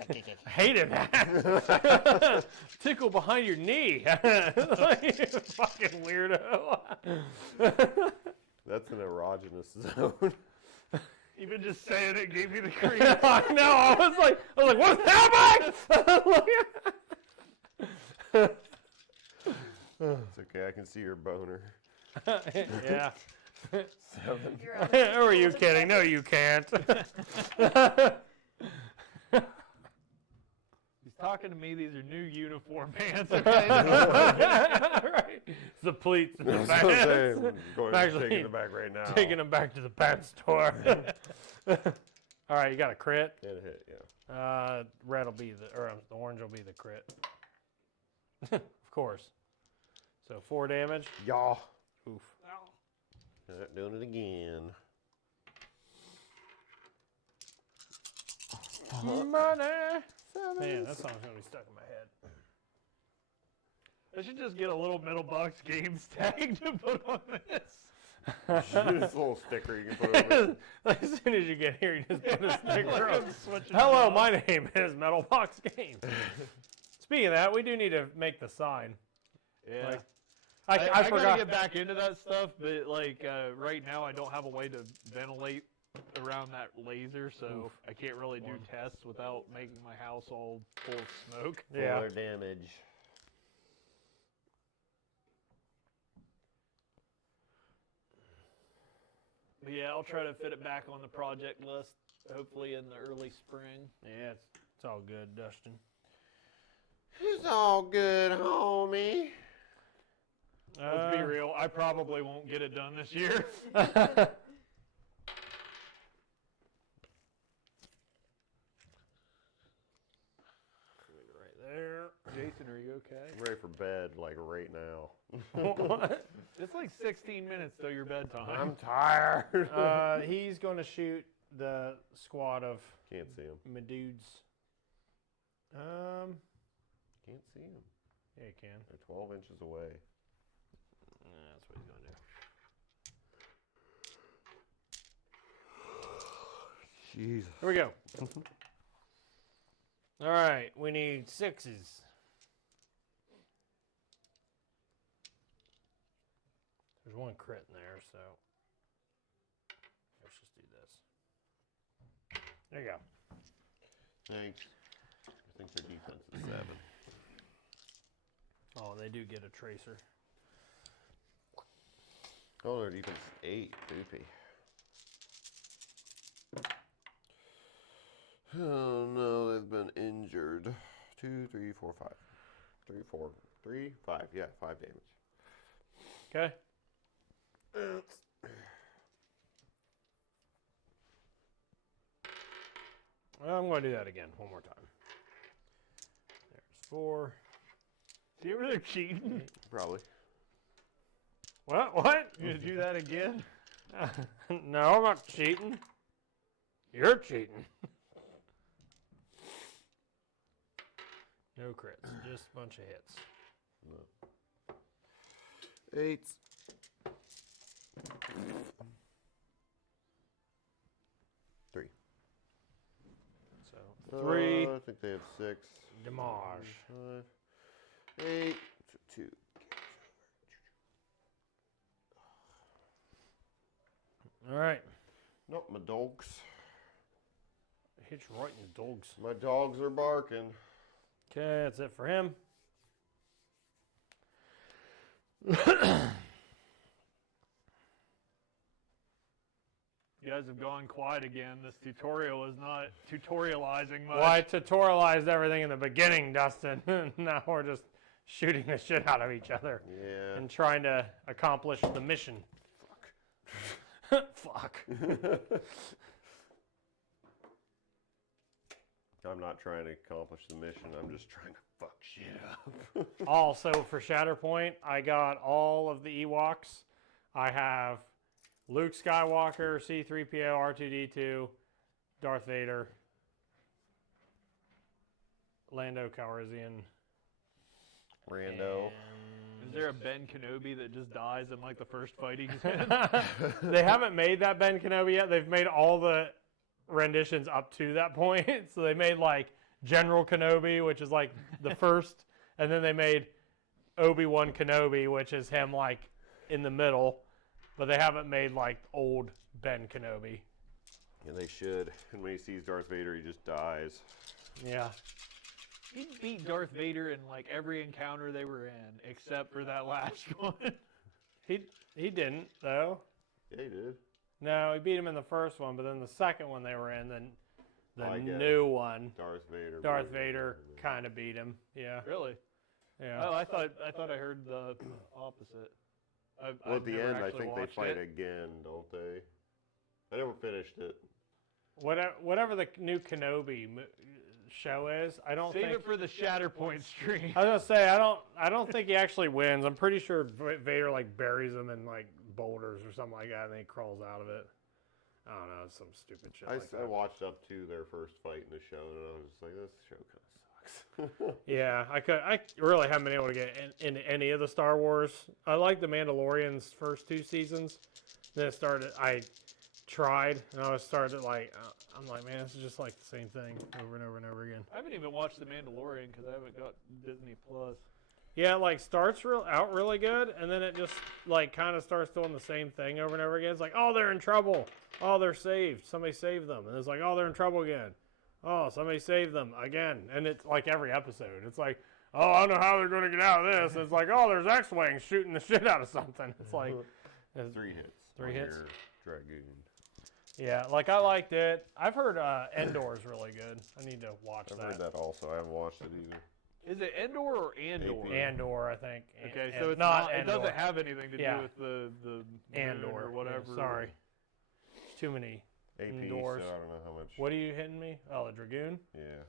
I hated that. Tickle behind your knee. Like, you fucking weirdo. That's an erogenous zone. Even just saying it gave me the creep. I know. I was like, what's happening? It's okay, I can see your boner. Yeah. 7. You're on Who are you kidding? No, you can't. He's talking to me. These are new uniform pants. Okay? Right. It's the pleats and the That's what I'm saying. pants. I'm going Actually, taking it back right now. Taking them back to the pants store. All right, you got a crit. And a hit, yeah. Red will be the orange will be the crit. Of course. So 4 damage. Yaw. Oof. Not doing it again. Money. Man, that song's gonna be stuck in my head. I should just get a little MetalBox Games tag to put on this. This little sticker you can put over. Like, as soon as you get here, you just put a sticker Like on. I'm switching Hello, jobs. my name is MetalBox Games. Speaking of that, we do need to make the sign. Yeah. Like, I I gotta forgot. get back into that stuff, but like right now I don't have a way to ventilate around that laser, so I can't really do tests without making my house all full of smoke. Yeah. Fuller damage. But yeah, I'll try to fit it back on the project list, hopefully in the early spring. Yeah, it's all good, Dustin. It's all good, homie. Let's be real, I probably won't get it done this year. Right there. Jason, are you okay? I'm ready for bed, like right now. What? It's like 16 minutes till your bedtime. I'm tired. He's going to shoot the squad of Can't see him. my dudes. Can't see him. Yeah, you can. They're 12 inches away. That's what he's going to do. Jesus. Here we go. All right, we need 6s. There's one crit in there, so let's just do this. There you go. Thanks. I think their defense is 7. Oh, they do get a tracer. Oh, their defense is 8. Doopy. Oh no, they've been injured. 2, 3, 4, 5. 3, 4, 3, 5. Yeah, 5 damage. Okay. Well, I'm going to do that again one more time. There's 4. See over there cheating? Probably. What? What? You gonna do that again? No, I'm not cheating. You're cheating. No crits, just a bunch of hits. No. 8. Three. So 3 I think they have 6. damage. 5, 8, 2. All right. Nope, my dogs. Hit you right in the dogs. My dogs are barking. Okay, that's it for him. You guys have gone quiet again. This tutorial is not tutorializing much. Well, I tutorialized everything in the beginning, Dustin. Now we're just shooting the shit out of each other Yeah. and trying to accomplish the mission. Fuck. I'm not trying to accomplish the mission. I'm just trying to fuck shit up. Also, for Shatterpoint, I got all of the Ewoks. I have Luke Skywalker, C-3PO, R2-D2, Darth Vader, Lando Calrissian. Rando. Is there a Ben Kenobi that just dies in like the first fight he's in? They haven't made that Ben Kenobi yet. They've made all the renditions up to that point. So they made like General Kenobi, which is like the first, and then they made Obi-Wan Kenobi, which is him like in the middle, but they haven't made like old Ben Kenobi. And they should. And when he sees Darth Vader, he just dies. Yeah. He beat Darth Vader in like every encounter they were in, except for that last one. He didn't though. Yeah, he did. No, he beat him in the first one, but then the second one they were in, then I the get new one, Darth Vader. Darth Vader kind of beat him. Yeah. Really? Yeah. Oh, I thought I heard the opposite. Well, at the never end, I actually think they watched fight it. again, don't they? I never finished it. Whatever the new Kenobi show is, I don't Save think. it for the Shatterpoint stream. I was gonna say I don't think he actually wins. I'm pretty sure Vader like buries him in like boulders or something like that, and then he crawls out of it. I don't know, some stupid shit. I watched up to their first fight in the show, and I was just like, this show kind of sucks. Yeah, I really haven't been able to get into any of the Star Wars. I like the Mandalorian's first 2 seasons. Then I tried, and I started like, I'm like, man, this is just like the same thing over and over and over again. I haven't even watched The Mandalorian because I haven't got Disney Plus. Yeah, it like starts out really good, and then it just like kind of starts doing the same thing over and over again. It's like, oh, they're in trouble. Oh, they're saved. Somebody saved them. And it's like, oh, they're in trouble again. Oh, somebody saved them again. And it's like every episode. It's like, oh, I don't know how they're going to get out of this. And it's like, oh, there's X-Wings shooting the shit out of something. It's like... 3 hits. 3 on hits? your Dragoon. Yeah, like I liked it. I've heard Endor's really good. I need to watch I've that. heard that also. I haven't watched it either. Is it Endor or Andor? AP. Andor, I think. Okay, so it's not it Andor. doesn't have anything to Yeah. do with the moon Andor or whatever. Yeah, sorry. There's too many AP, indoors. so I don't know how much. What are you hitting me? Oh, the Dragoon? Yeah.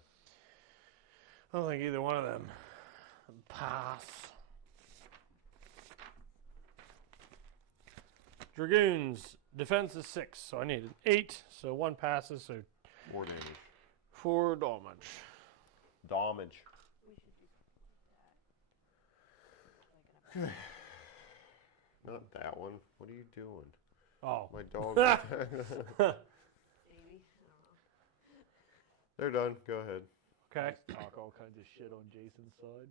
I don't think either one of them. Pass. Dragoons. Defense is 6, so I needed 8. So 1 passes, so 4 damage. 4 damage. Damage. We should do something like that. Not that one. What are you doing? Oh. My dog. Maybe. I don't know. They're done. Go ahead. Okay. Talk all kinds of shit on Jason's side.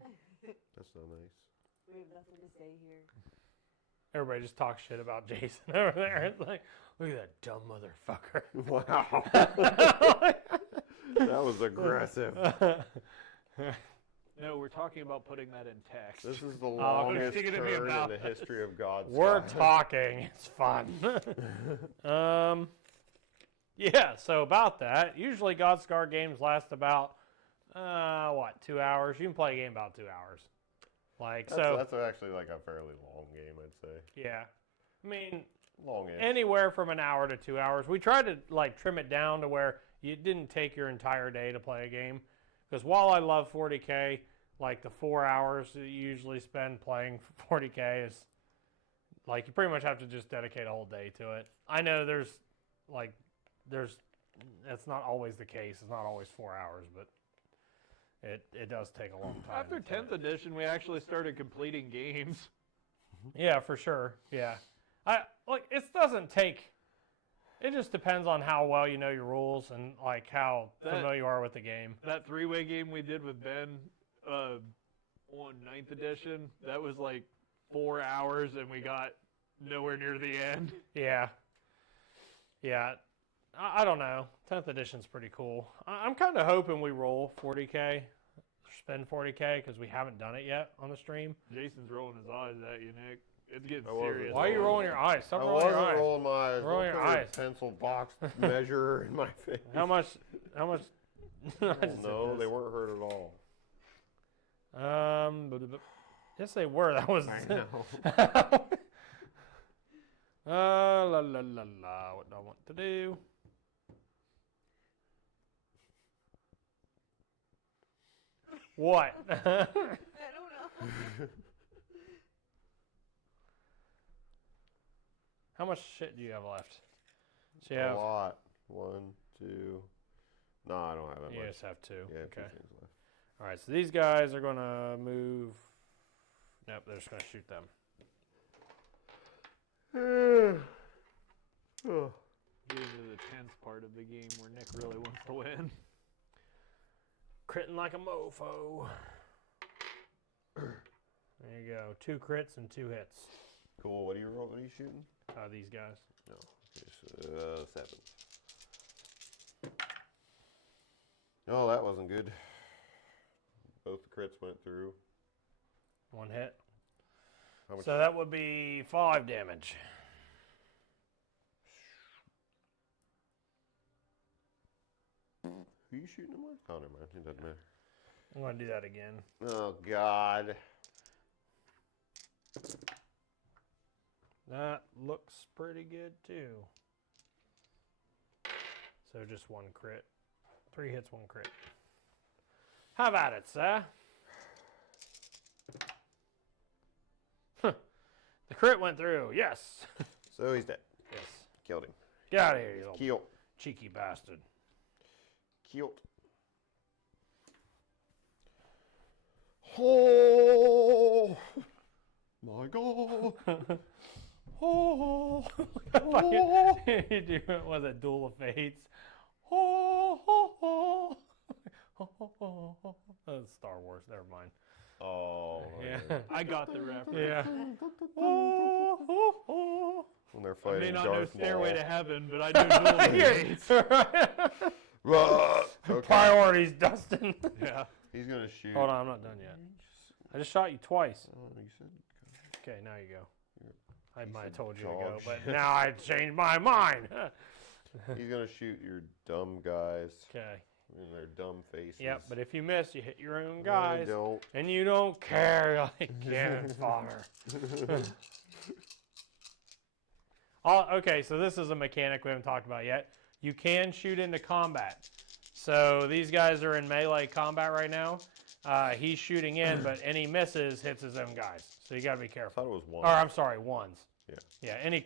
That's not nice. We have nothing to say here. Everybody just talks shit about Jason over there. It's like, look at that dumb motherfucker. Wow. That was aggressive. No, we're talking about putting that in text. This is the okay. longest Thinking turn to me in about the history of Godskar. We're talking. It's fun. Yeah, so about that. Usually Godskar games last about, 2 hours? You can play a game about 2 hours. That's actually like a fairly long game, I'd say. Yeah. I mean, Long-ish. anywhere from an hour to 2 hours. We tried to trim it down to where you didn't take your entire day to play a game. Because while I love 40K, the 4 hours that you usually spend playing 40K is you pretty much have to just dedicate a whole day to it. I know that's not always the case. It's not always 4 hours, but it does take a long time. After 10th edition, we actually started completing games. Yeah, for sure. Yeah. It doesn't take. It just depends on how well you know your rules and how familiar you are with the game. That 3-way game we did with Ben on 9th edition, that was 4 hours and we got nowhere near the end. Yeah. Yeah. I don't know. 10th edition's pretty cool. I'm kind of hoping we roll 40K, spend 40K, because we haven't done it yet on the stream. Jason's rolling his eyes at you, Nick. It's getting I wasn't. serious. Why are you rolling your eyes? Stop I rolling your wasn't eyes. rolling my eyes. Rolling Don't your put eyes. pencil box measure in my face. How much? I just did No, this. they weren't hurt at all. Yes, they were. That was. I know. La la la la. What do I want to do? What? I don't know. How much shit do you have left? So you A have. lot. 1, 2. No, I don't have that You much. just have 2. Yeah, two Okay. things left. All right. So these guys are gonna move. Nope. They're just gonna shoot them. Getting to the tense part of the game where Nick really wants to win. Critting like a mofo. There you go. 2 crits and 2 hits. Cool. What are you rolling? What are you shooting? These guys. No. Okay, 7. Oh, that wasn't good. Both the crits went through. 1 hit. How much? So that would be 5 damage. Who are you shooting him with? Oh, never mind. It doesn't matter. I'm going to do that again. Oh, God. That looks pretty good, too. So just 1 crit. 3 hits, 1 crit. How about it, sir? The crit went through. Yes. So he's dead. Yes. Killed him. Get out of here, you little Killed. cheeky bastard. Killed. Oh, my God. Oh. You do, was it Duel of Fates? Oh. That's Star Wars. Never mind. Oh, Yeah. I got the reference. Yeah. When they're I may fighting not know Darth Stairway Maul. to Heaven, but I know Duel of Fates. Okay. Priorities, Dustin. Yeah. He's going to shoot. Hold on, I'm not done yet. I just shot you twice. Oh, you said. Okay, now you go. I might have told you to dog go, but shit. now I changed my mind. He's gonna shoot your dumb guys Okay. in their dumb faces. Yep, but if you miss, you hit your own I guys. don't. And you don't care. You're like cannon fodder. Okay, so this is a mechanic we haven't talked about yet. You can shoot into combat. So these guys are in melee combat right now. He's shooting in, but any misses hits his own guys. So you got to be I careful. thought it was one. Or I'm sorry, ones. Yeah. Yeah.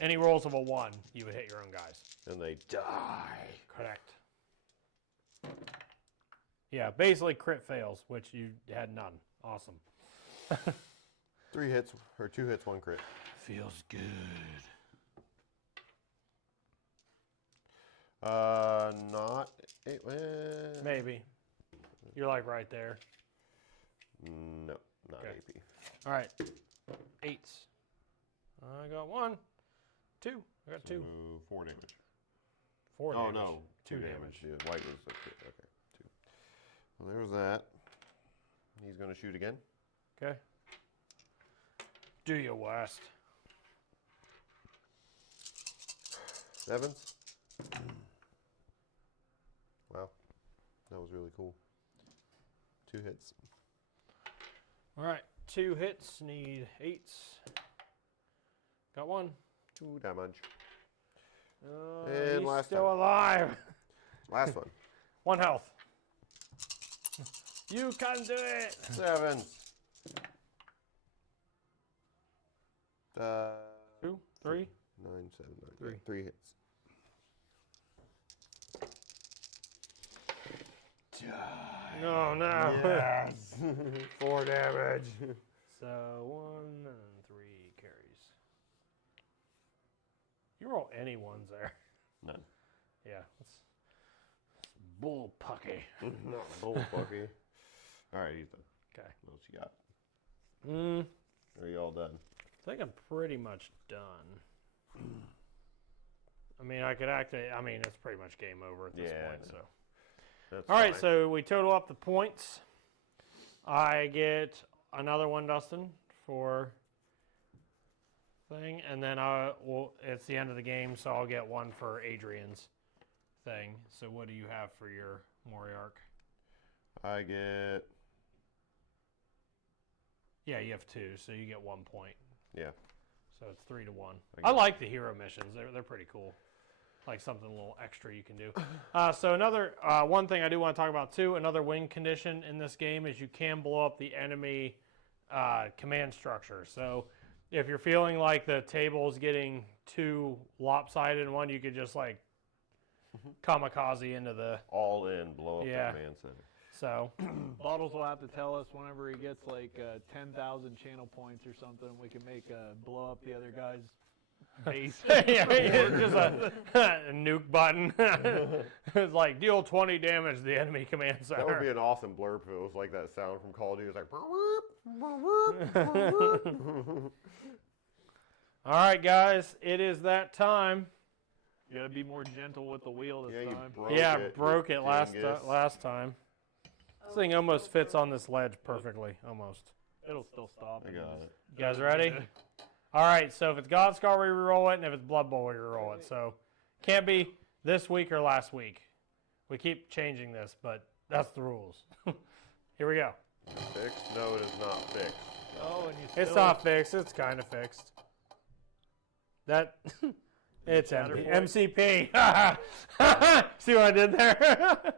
Any rolls of a 1, you would hit your own guys. And they die. Correct. Yeah, basically crit fails, which you had none. Awesome. 3 hits or 2 hits, 1 crit. Feels good. Not. Maybe. You're like right there. No, not Okay. AP. All right. 8s. I got 1. 2. I got 2. 4 damage. 4 Oh damage. no, 2 damage. Yeah, white was okay. 2. Well, there's that. He's gonna shoot again. Okay. Do your worst. 7s. Wow, that was really cool. 2 hits. All right. 2 hits. Need 8s. Got 1. 2 damage. He's last still time. alive. Last one. 1 health. You can do it. 7s. 2, 3. 9, 7, 9. 3. 3 hits. No, no. Yes. 4 damage. So 1 and 3 carries. You roll any ones there. None. Yeah. That's bull pucky. Not bullfucky. All right, he's done. Okay. What else you got? I Are you all done? think I'm pretty much done. I mean, it's pretty much game over at this Yeah, point. I know. So. That's All right, fine. so we total up the points. I get another 1, Dustin, for thing, and then it's the end of the game, so I'll get 1 for Adrian's thing. So what do you have for your Moriarch? I get. Yeah, you have 2, so you get 1 point. Yeah. So it's 3 to 1. I I get- like the hero missions. They're pretty cool. Like something a little extra you can do. So another one thing I do want to talk about too, another win condition in this game is you can blow up the enemy command structure. So if you're feeling like the table is getting too lopsided in one, you could just like kamikaze into the. All in, blow up Yeah. that man center. So Bottles will have to tell us whenever he gets like 10,000 channel points or something. We can make blow up the other guy's base. yeah, it's just a nuke button. It's like deal 20 damage to the enemy command center. That would be an awesome blurb if it was like that sound from Call of Duty. It's like. "Burp, burp, burp." All right, guys, it is that time. You gotta be more gentle with the wheel this Yeah, you time. broke Yeah, it. broke you it last dingus. time. This thing almost fits on this ledge perfectly, almost. It'll still stop. I got it. You guys ready? All right, so if it's Godskar, we re-roll it, and if it's Blood Bowl, we re-roll it. So can't be this week or last week. We keep changing this, but that's the rules. Here we go. Fixed? No, it is not fixed. Oh, and you It's still- not fixed. It's kind of fixed. That it's empty. MCP. See what I did there?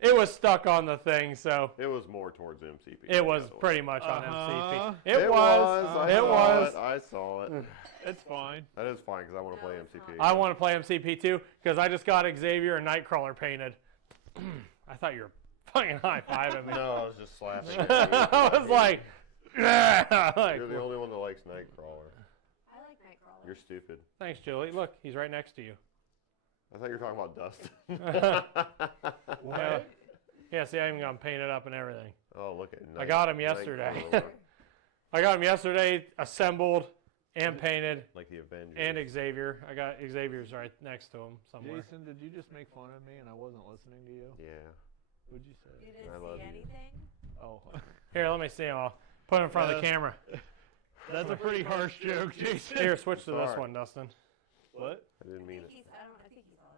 It was stuck on the thing, so It was more towards MCP. it was pretty much on Uh-huh. MCP. It was. I It saw was. I saw it. It's fine. That is fine because I want to play MCP. I want to play MCP too because I just got Xavier and Nightcrawler painted. I thought you were fucking high-fiving me. No, I was just slapping. I was like, yeah. Like, You're the only one that likes Nightcrawler. I like Nightcrawler. You're stupid. thanks, Julie. Look, he's right next to you. I thought you were talking about Dustin. Yeah. Yeah, see, I even got him painted up and everything. Oh, look at I got him yesterday. Nightcrawler. I got him yesterday, assembled and painted, Like the Avengers. and Xavier. I got Xavier's right next to him somewhere. Jason, did you just make fun of me and I wasn't listening to you? Yeah. What'd you say? You I didn't love see you. anything? Oh. Here, let me see him. I'll put him in front of the camera. That's a pretty harsh joke, Jason. Here, switch to this Sorry. one, Dustin. What? I didn't mean it. I think he saw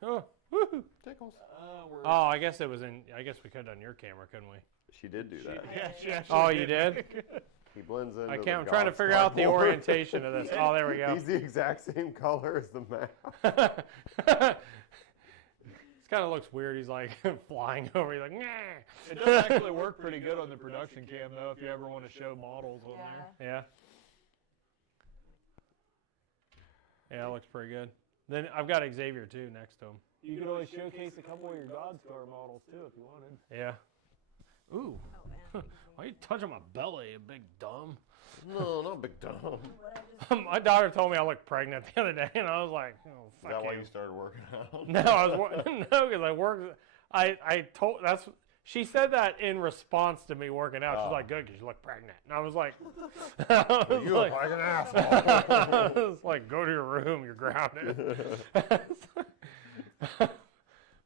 that. Oh, woohoo. Tickles. We're... Oh, I guess it was in. I guess we could have done your camera, couldn't we? She did do that. Yeah, she actually Oh, you did? He blends in. I can't. I'm trying to figure out the orientation of this. Oh, there we go. He's the exact same color as the map. This kind of looks weird. He's like flying over. He's like, nah. It does actually work pretty good on the production cam, though, if you ever want to show models on there. Yeah. Yeah, it looks pretty good. Then I've got Xavier too next to him. You could always showcase a couple of your Godskar models, too, if you wanted. Yeah. Ooh. Oh, man. Why are you touching my belly, you big dumb? No, not big dumb. What I just My daughter told me I looked pregnant the other day, and I was like, oh, Is fuck that why you. you started working out? No, I was no, because I worked. I told that's she said that in response to me working out. She's Oh. like, good, because you look pregnant. And I was like, You look like an asshole. I was like, go to your room, you're grounded.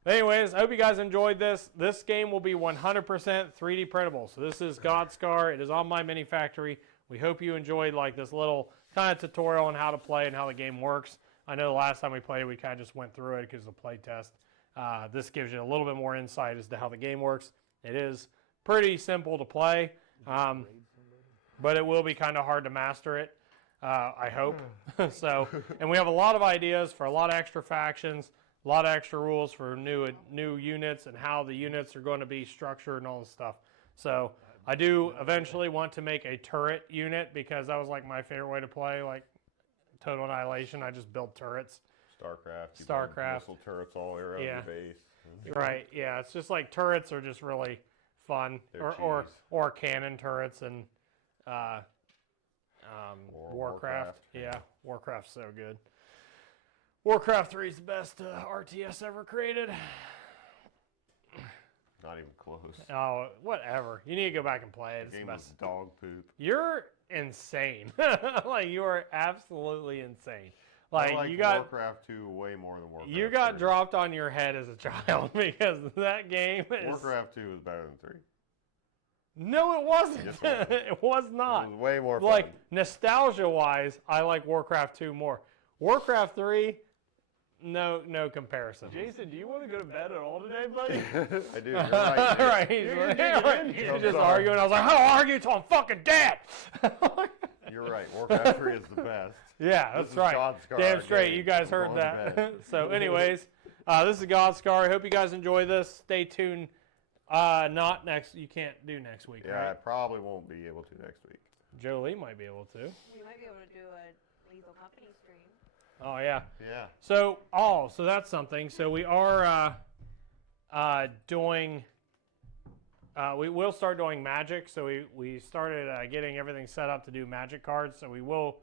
Anyways, I hope you guys enjoyed this. This game will be 100% 3D printable. So this is Godskar. It is on my mini factory. We hope you enjoyed like this little kind of tutorial on how to play and how the game works. I know the last time we played, we kind of just went through it because of the play test. This gives you a little bit more insight as to how the game works. It is pretty simple to play, but it will be kind of hard to master it, I hope. So, and we have a lot of ideas for a lot of extra factions, a lot of extra rules for new units and how the units are going to be structured and all this stuff. So I do eventually want to make a turret unit because that was like my favorite way to play, like Total Annihilation. I just build turrets. StarCraft. You StarCraft. build missile turrets all around Yeah. your base. Right, yeah, it's just like turrets are just really fun, They're or cheese. cannon turrets and Or Warcraft. Warcraft. Yeah, Warcraft's so good. Warcraft 3 is the best RTS ever created. Not even close. Oh, whatever. You need to go back and play it. The It's the game was best. dog poop. You're insane. Like you are absolutely insane. I Like like you got Warcraft 2 way more than Warcraft you got 3. dropped on your head as a child because that game is. Warcraft 2 is better than 3. No, it wasn't. Yes, it was. It was not. It was way more fun. Like nostalgia-wise, I like Warcraft 2 more. Warcraft 3, no comparison. Jason, do you want to go to bed at all today, buddy? I do. You're right. Nick. Right, he's You're like, digging in here. you're I'm just sorry. arguing. I was like, "How argue till I'm fucking dead?" You're right. Warcraft 3 is the best. Yeah, This that's is right. Godskar Damn straight. game. You guys I'm heard going to that. bed. So, anyways, this is Godskar. I hope you guys enjoy this. Stay tuned. Not next. You can't do next week, Yeah, I right? probably won't be able to next week. Jolie might be able to. we might be able to do a Lethal Company stream. Oh yeah. Yeah. So, so that's something. So we are doing. We will start doing Magic. So we started getting everything set up to do Magic cards. So we will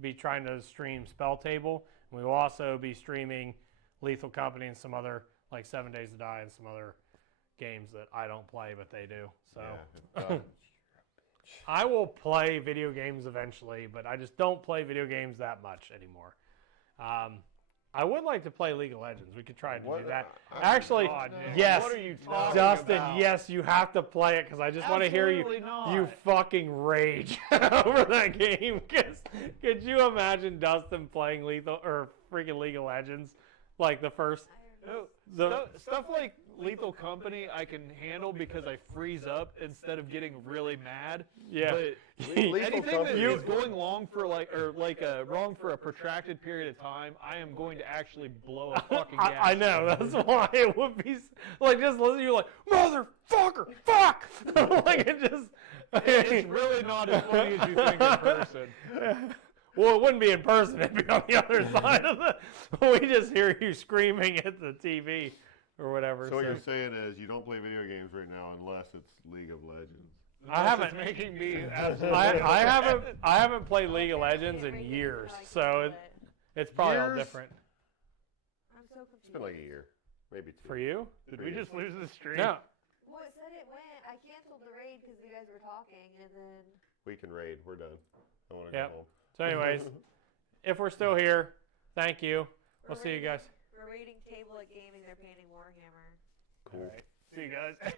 be trying to stream Spell Table. We will also be streaming Lethal Company and some other like 7 Days to Die and some other games that I don't play but they do. So Yeah. I will play video games eventually, but I just don't play video games that much anymore. I would like to play League of Legends. We could try to What- do that. Actually, God, Nick, yes, what are you talking Dustin, about? yes, you have to play it because I just want to hear Absolutely not. you fucking rage over that game. Cause could you imagine Dustin playing Lethal or freaking League of Legends like the first? Stuff like Lethal Company I can handle because I freeze up instead of getting really mad. Yeah. But Lethal anything that Company- is going long for wrong for a protracted period of time, I am going to actually blow a fucking gas. I know, that's why it would be like just listen to you like motherfucker, fuck, like it just. It's really not as funny as you think in person. Well, it wouldn't be in person; it'd be on the other side of the. We just hear you screaming at the TV or whatever. So what you're saying is you don't play video games right now unless it's League of Legends. I haven't. It's making me absolutely. I haven't played League of Legends in years, so it's probably all Years? different I'm so confused. It's been like a year, maybe 2. for you. Did we just lose the stream? No, Well, it said it went. I canceled the raid because you guys were talking, and then We can raid. We're done. I want to Yep. go home. so anyways, if we're still here, thank you. We'll see you guys. we're raiding Table at Gaming. They're painting Warhammer. Cool. See you guys.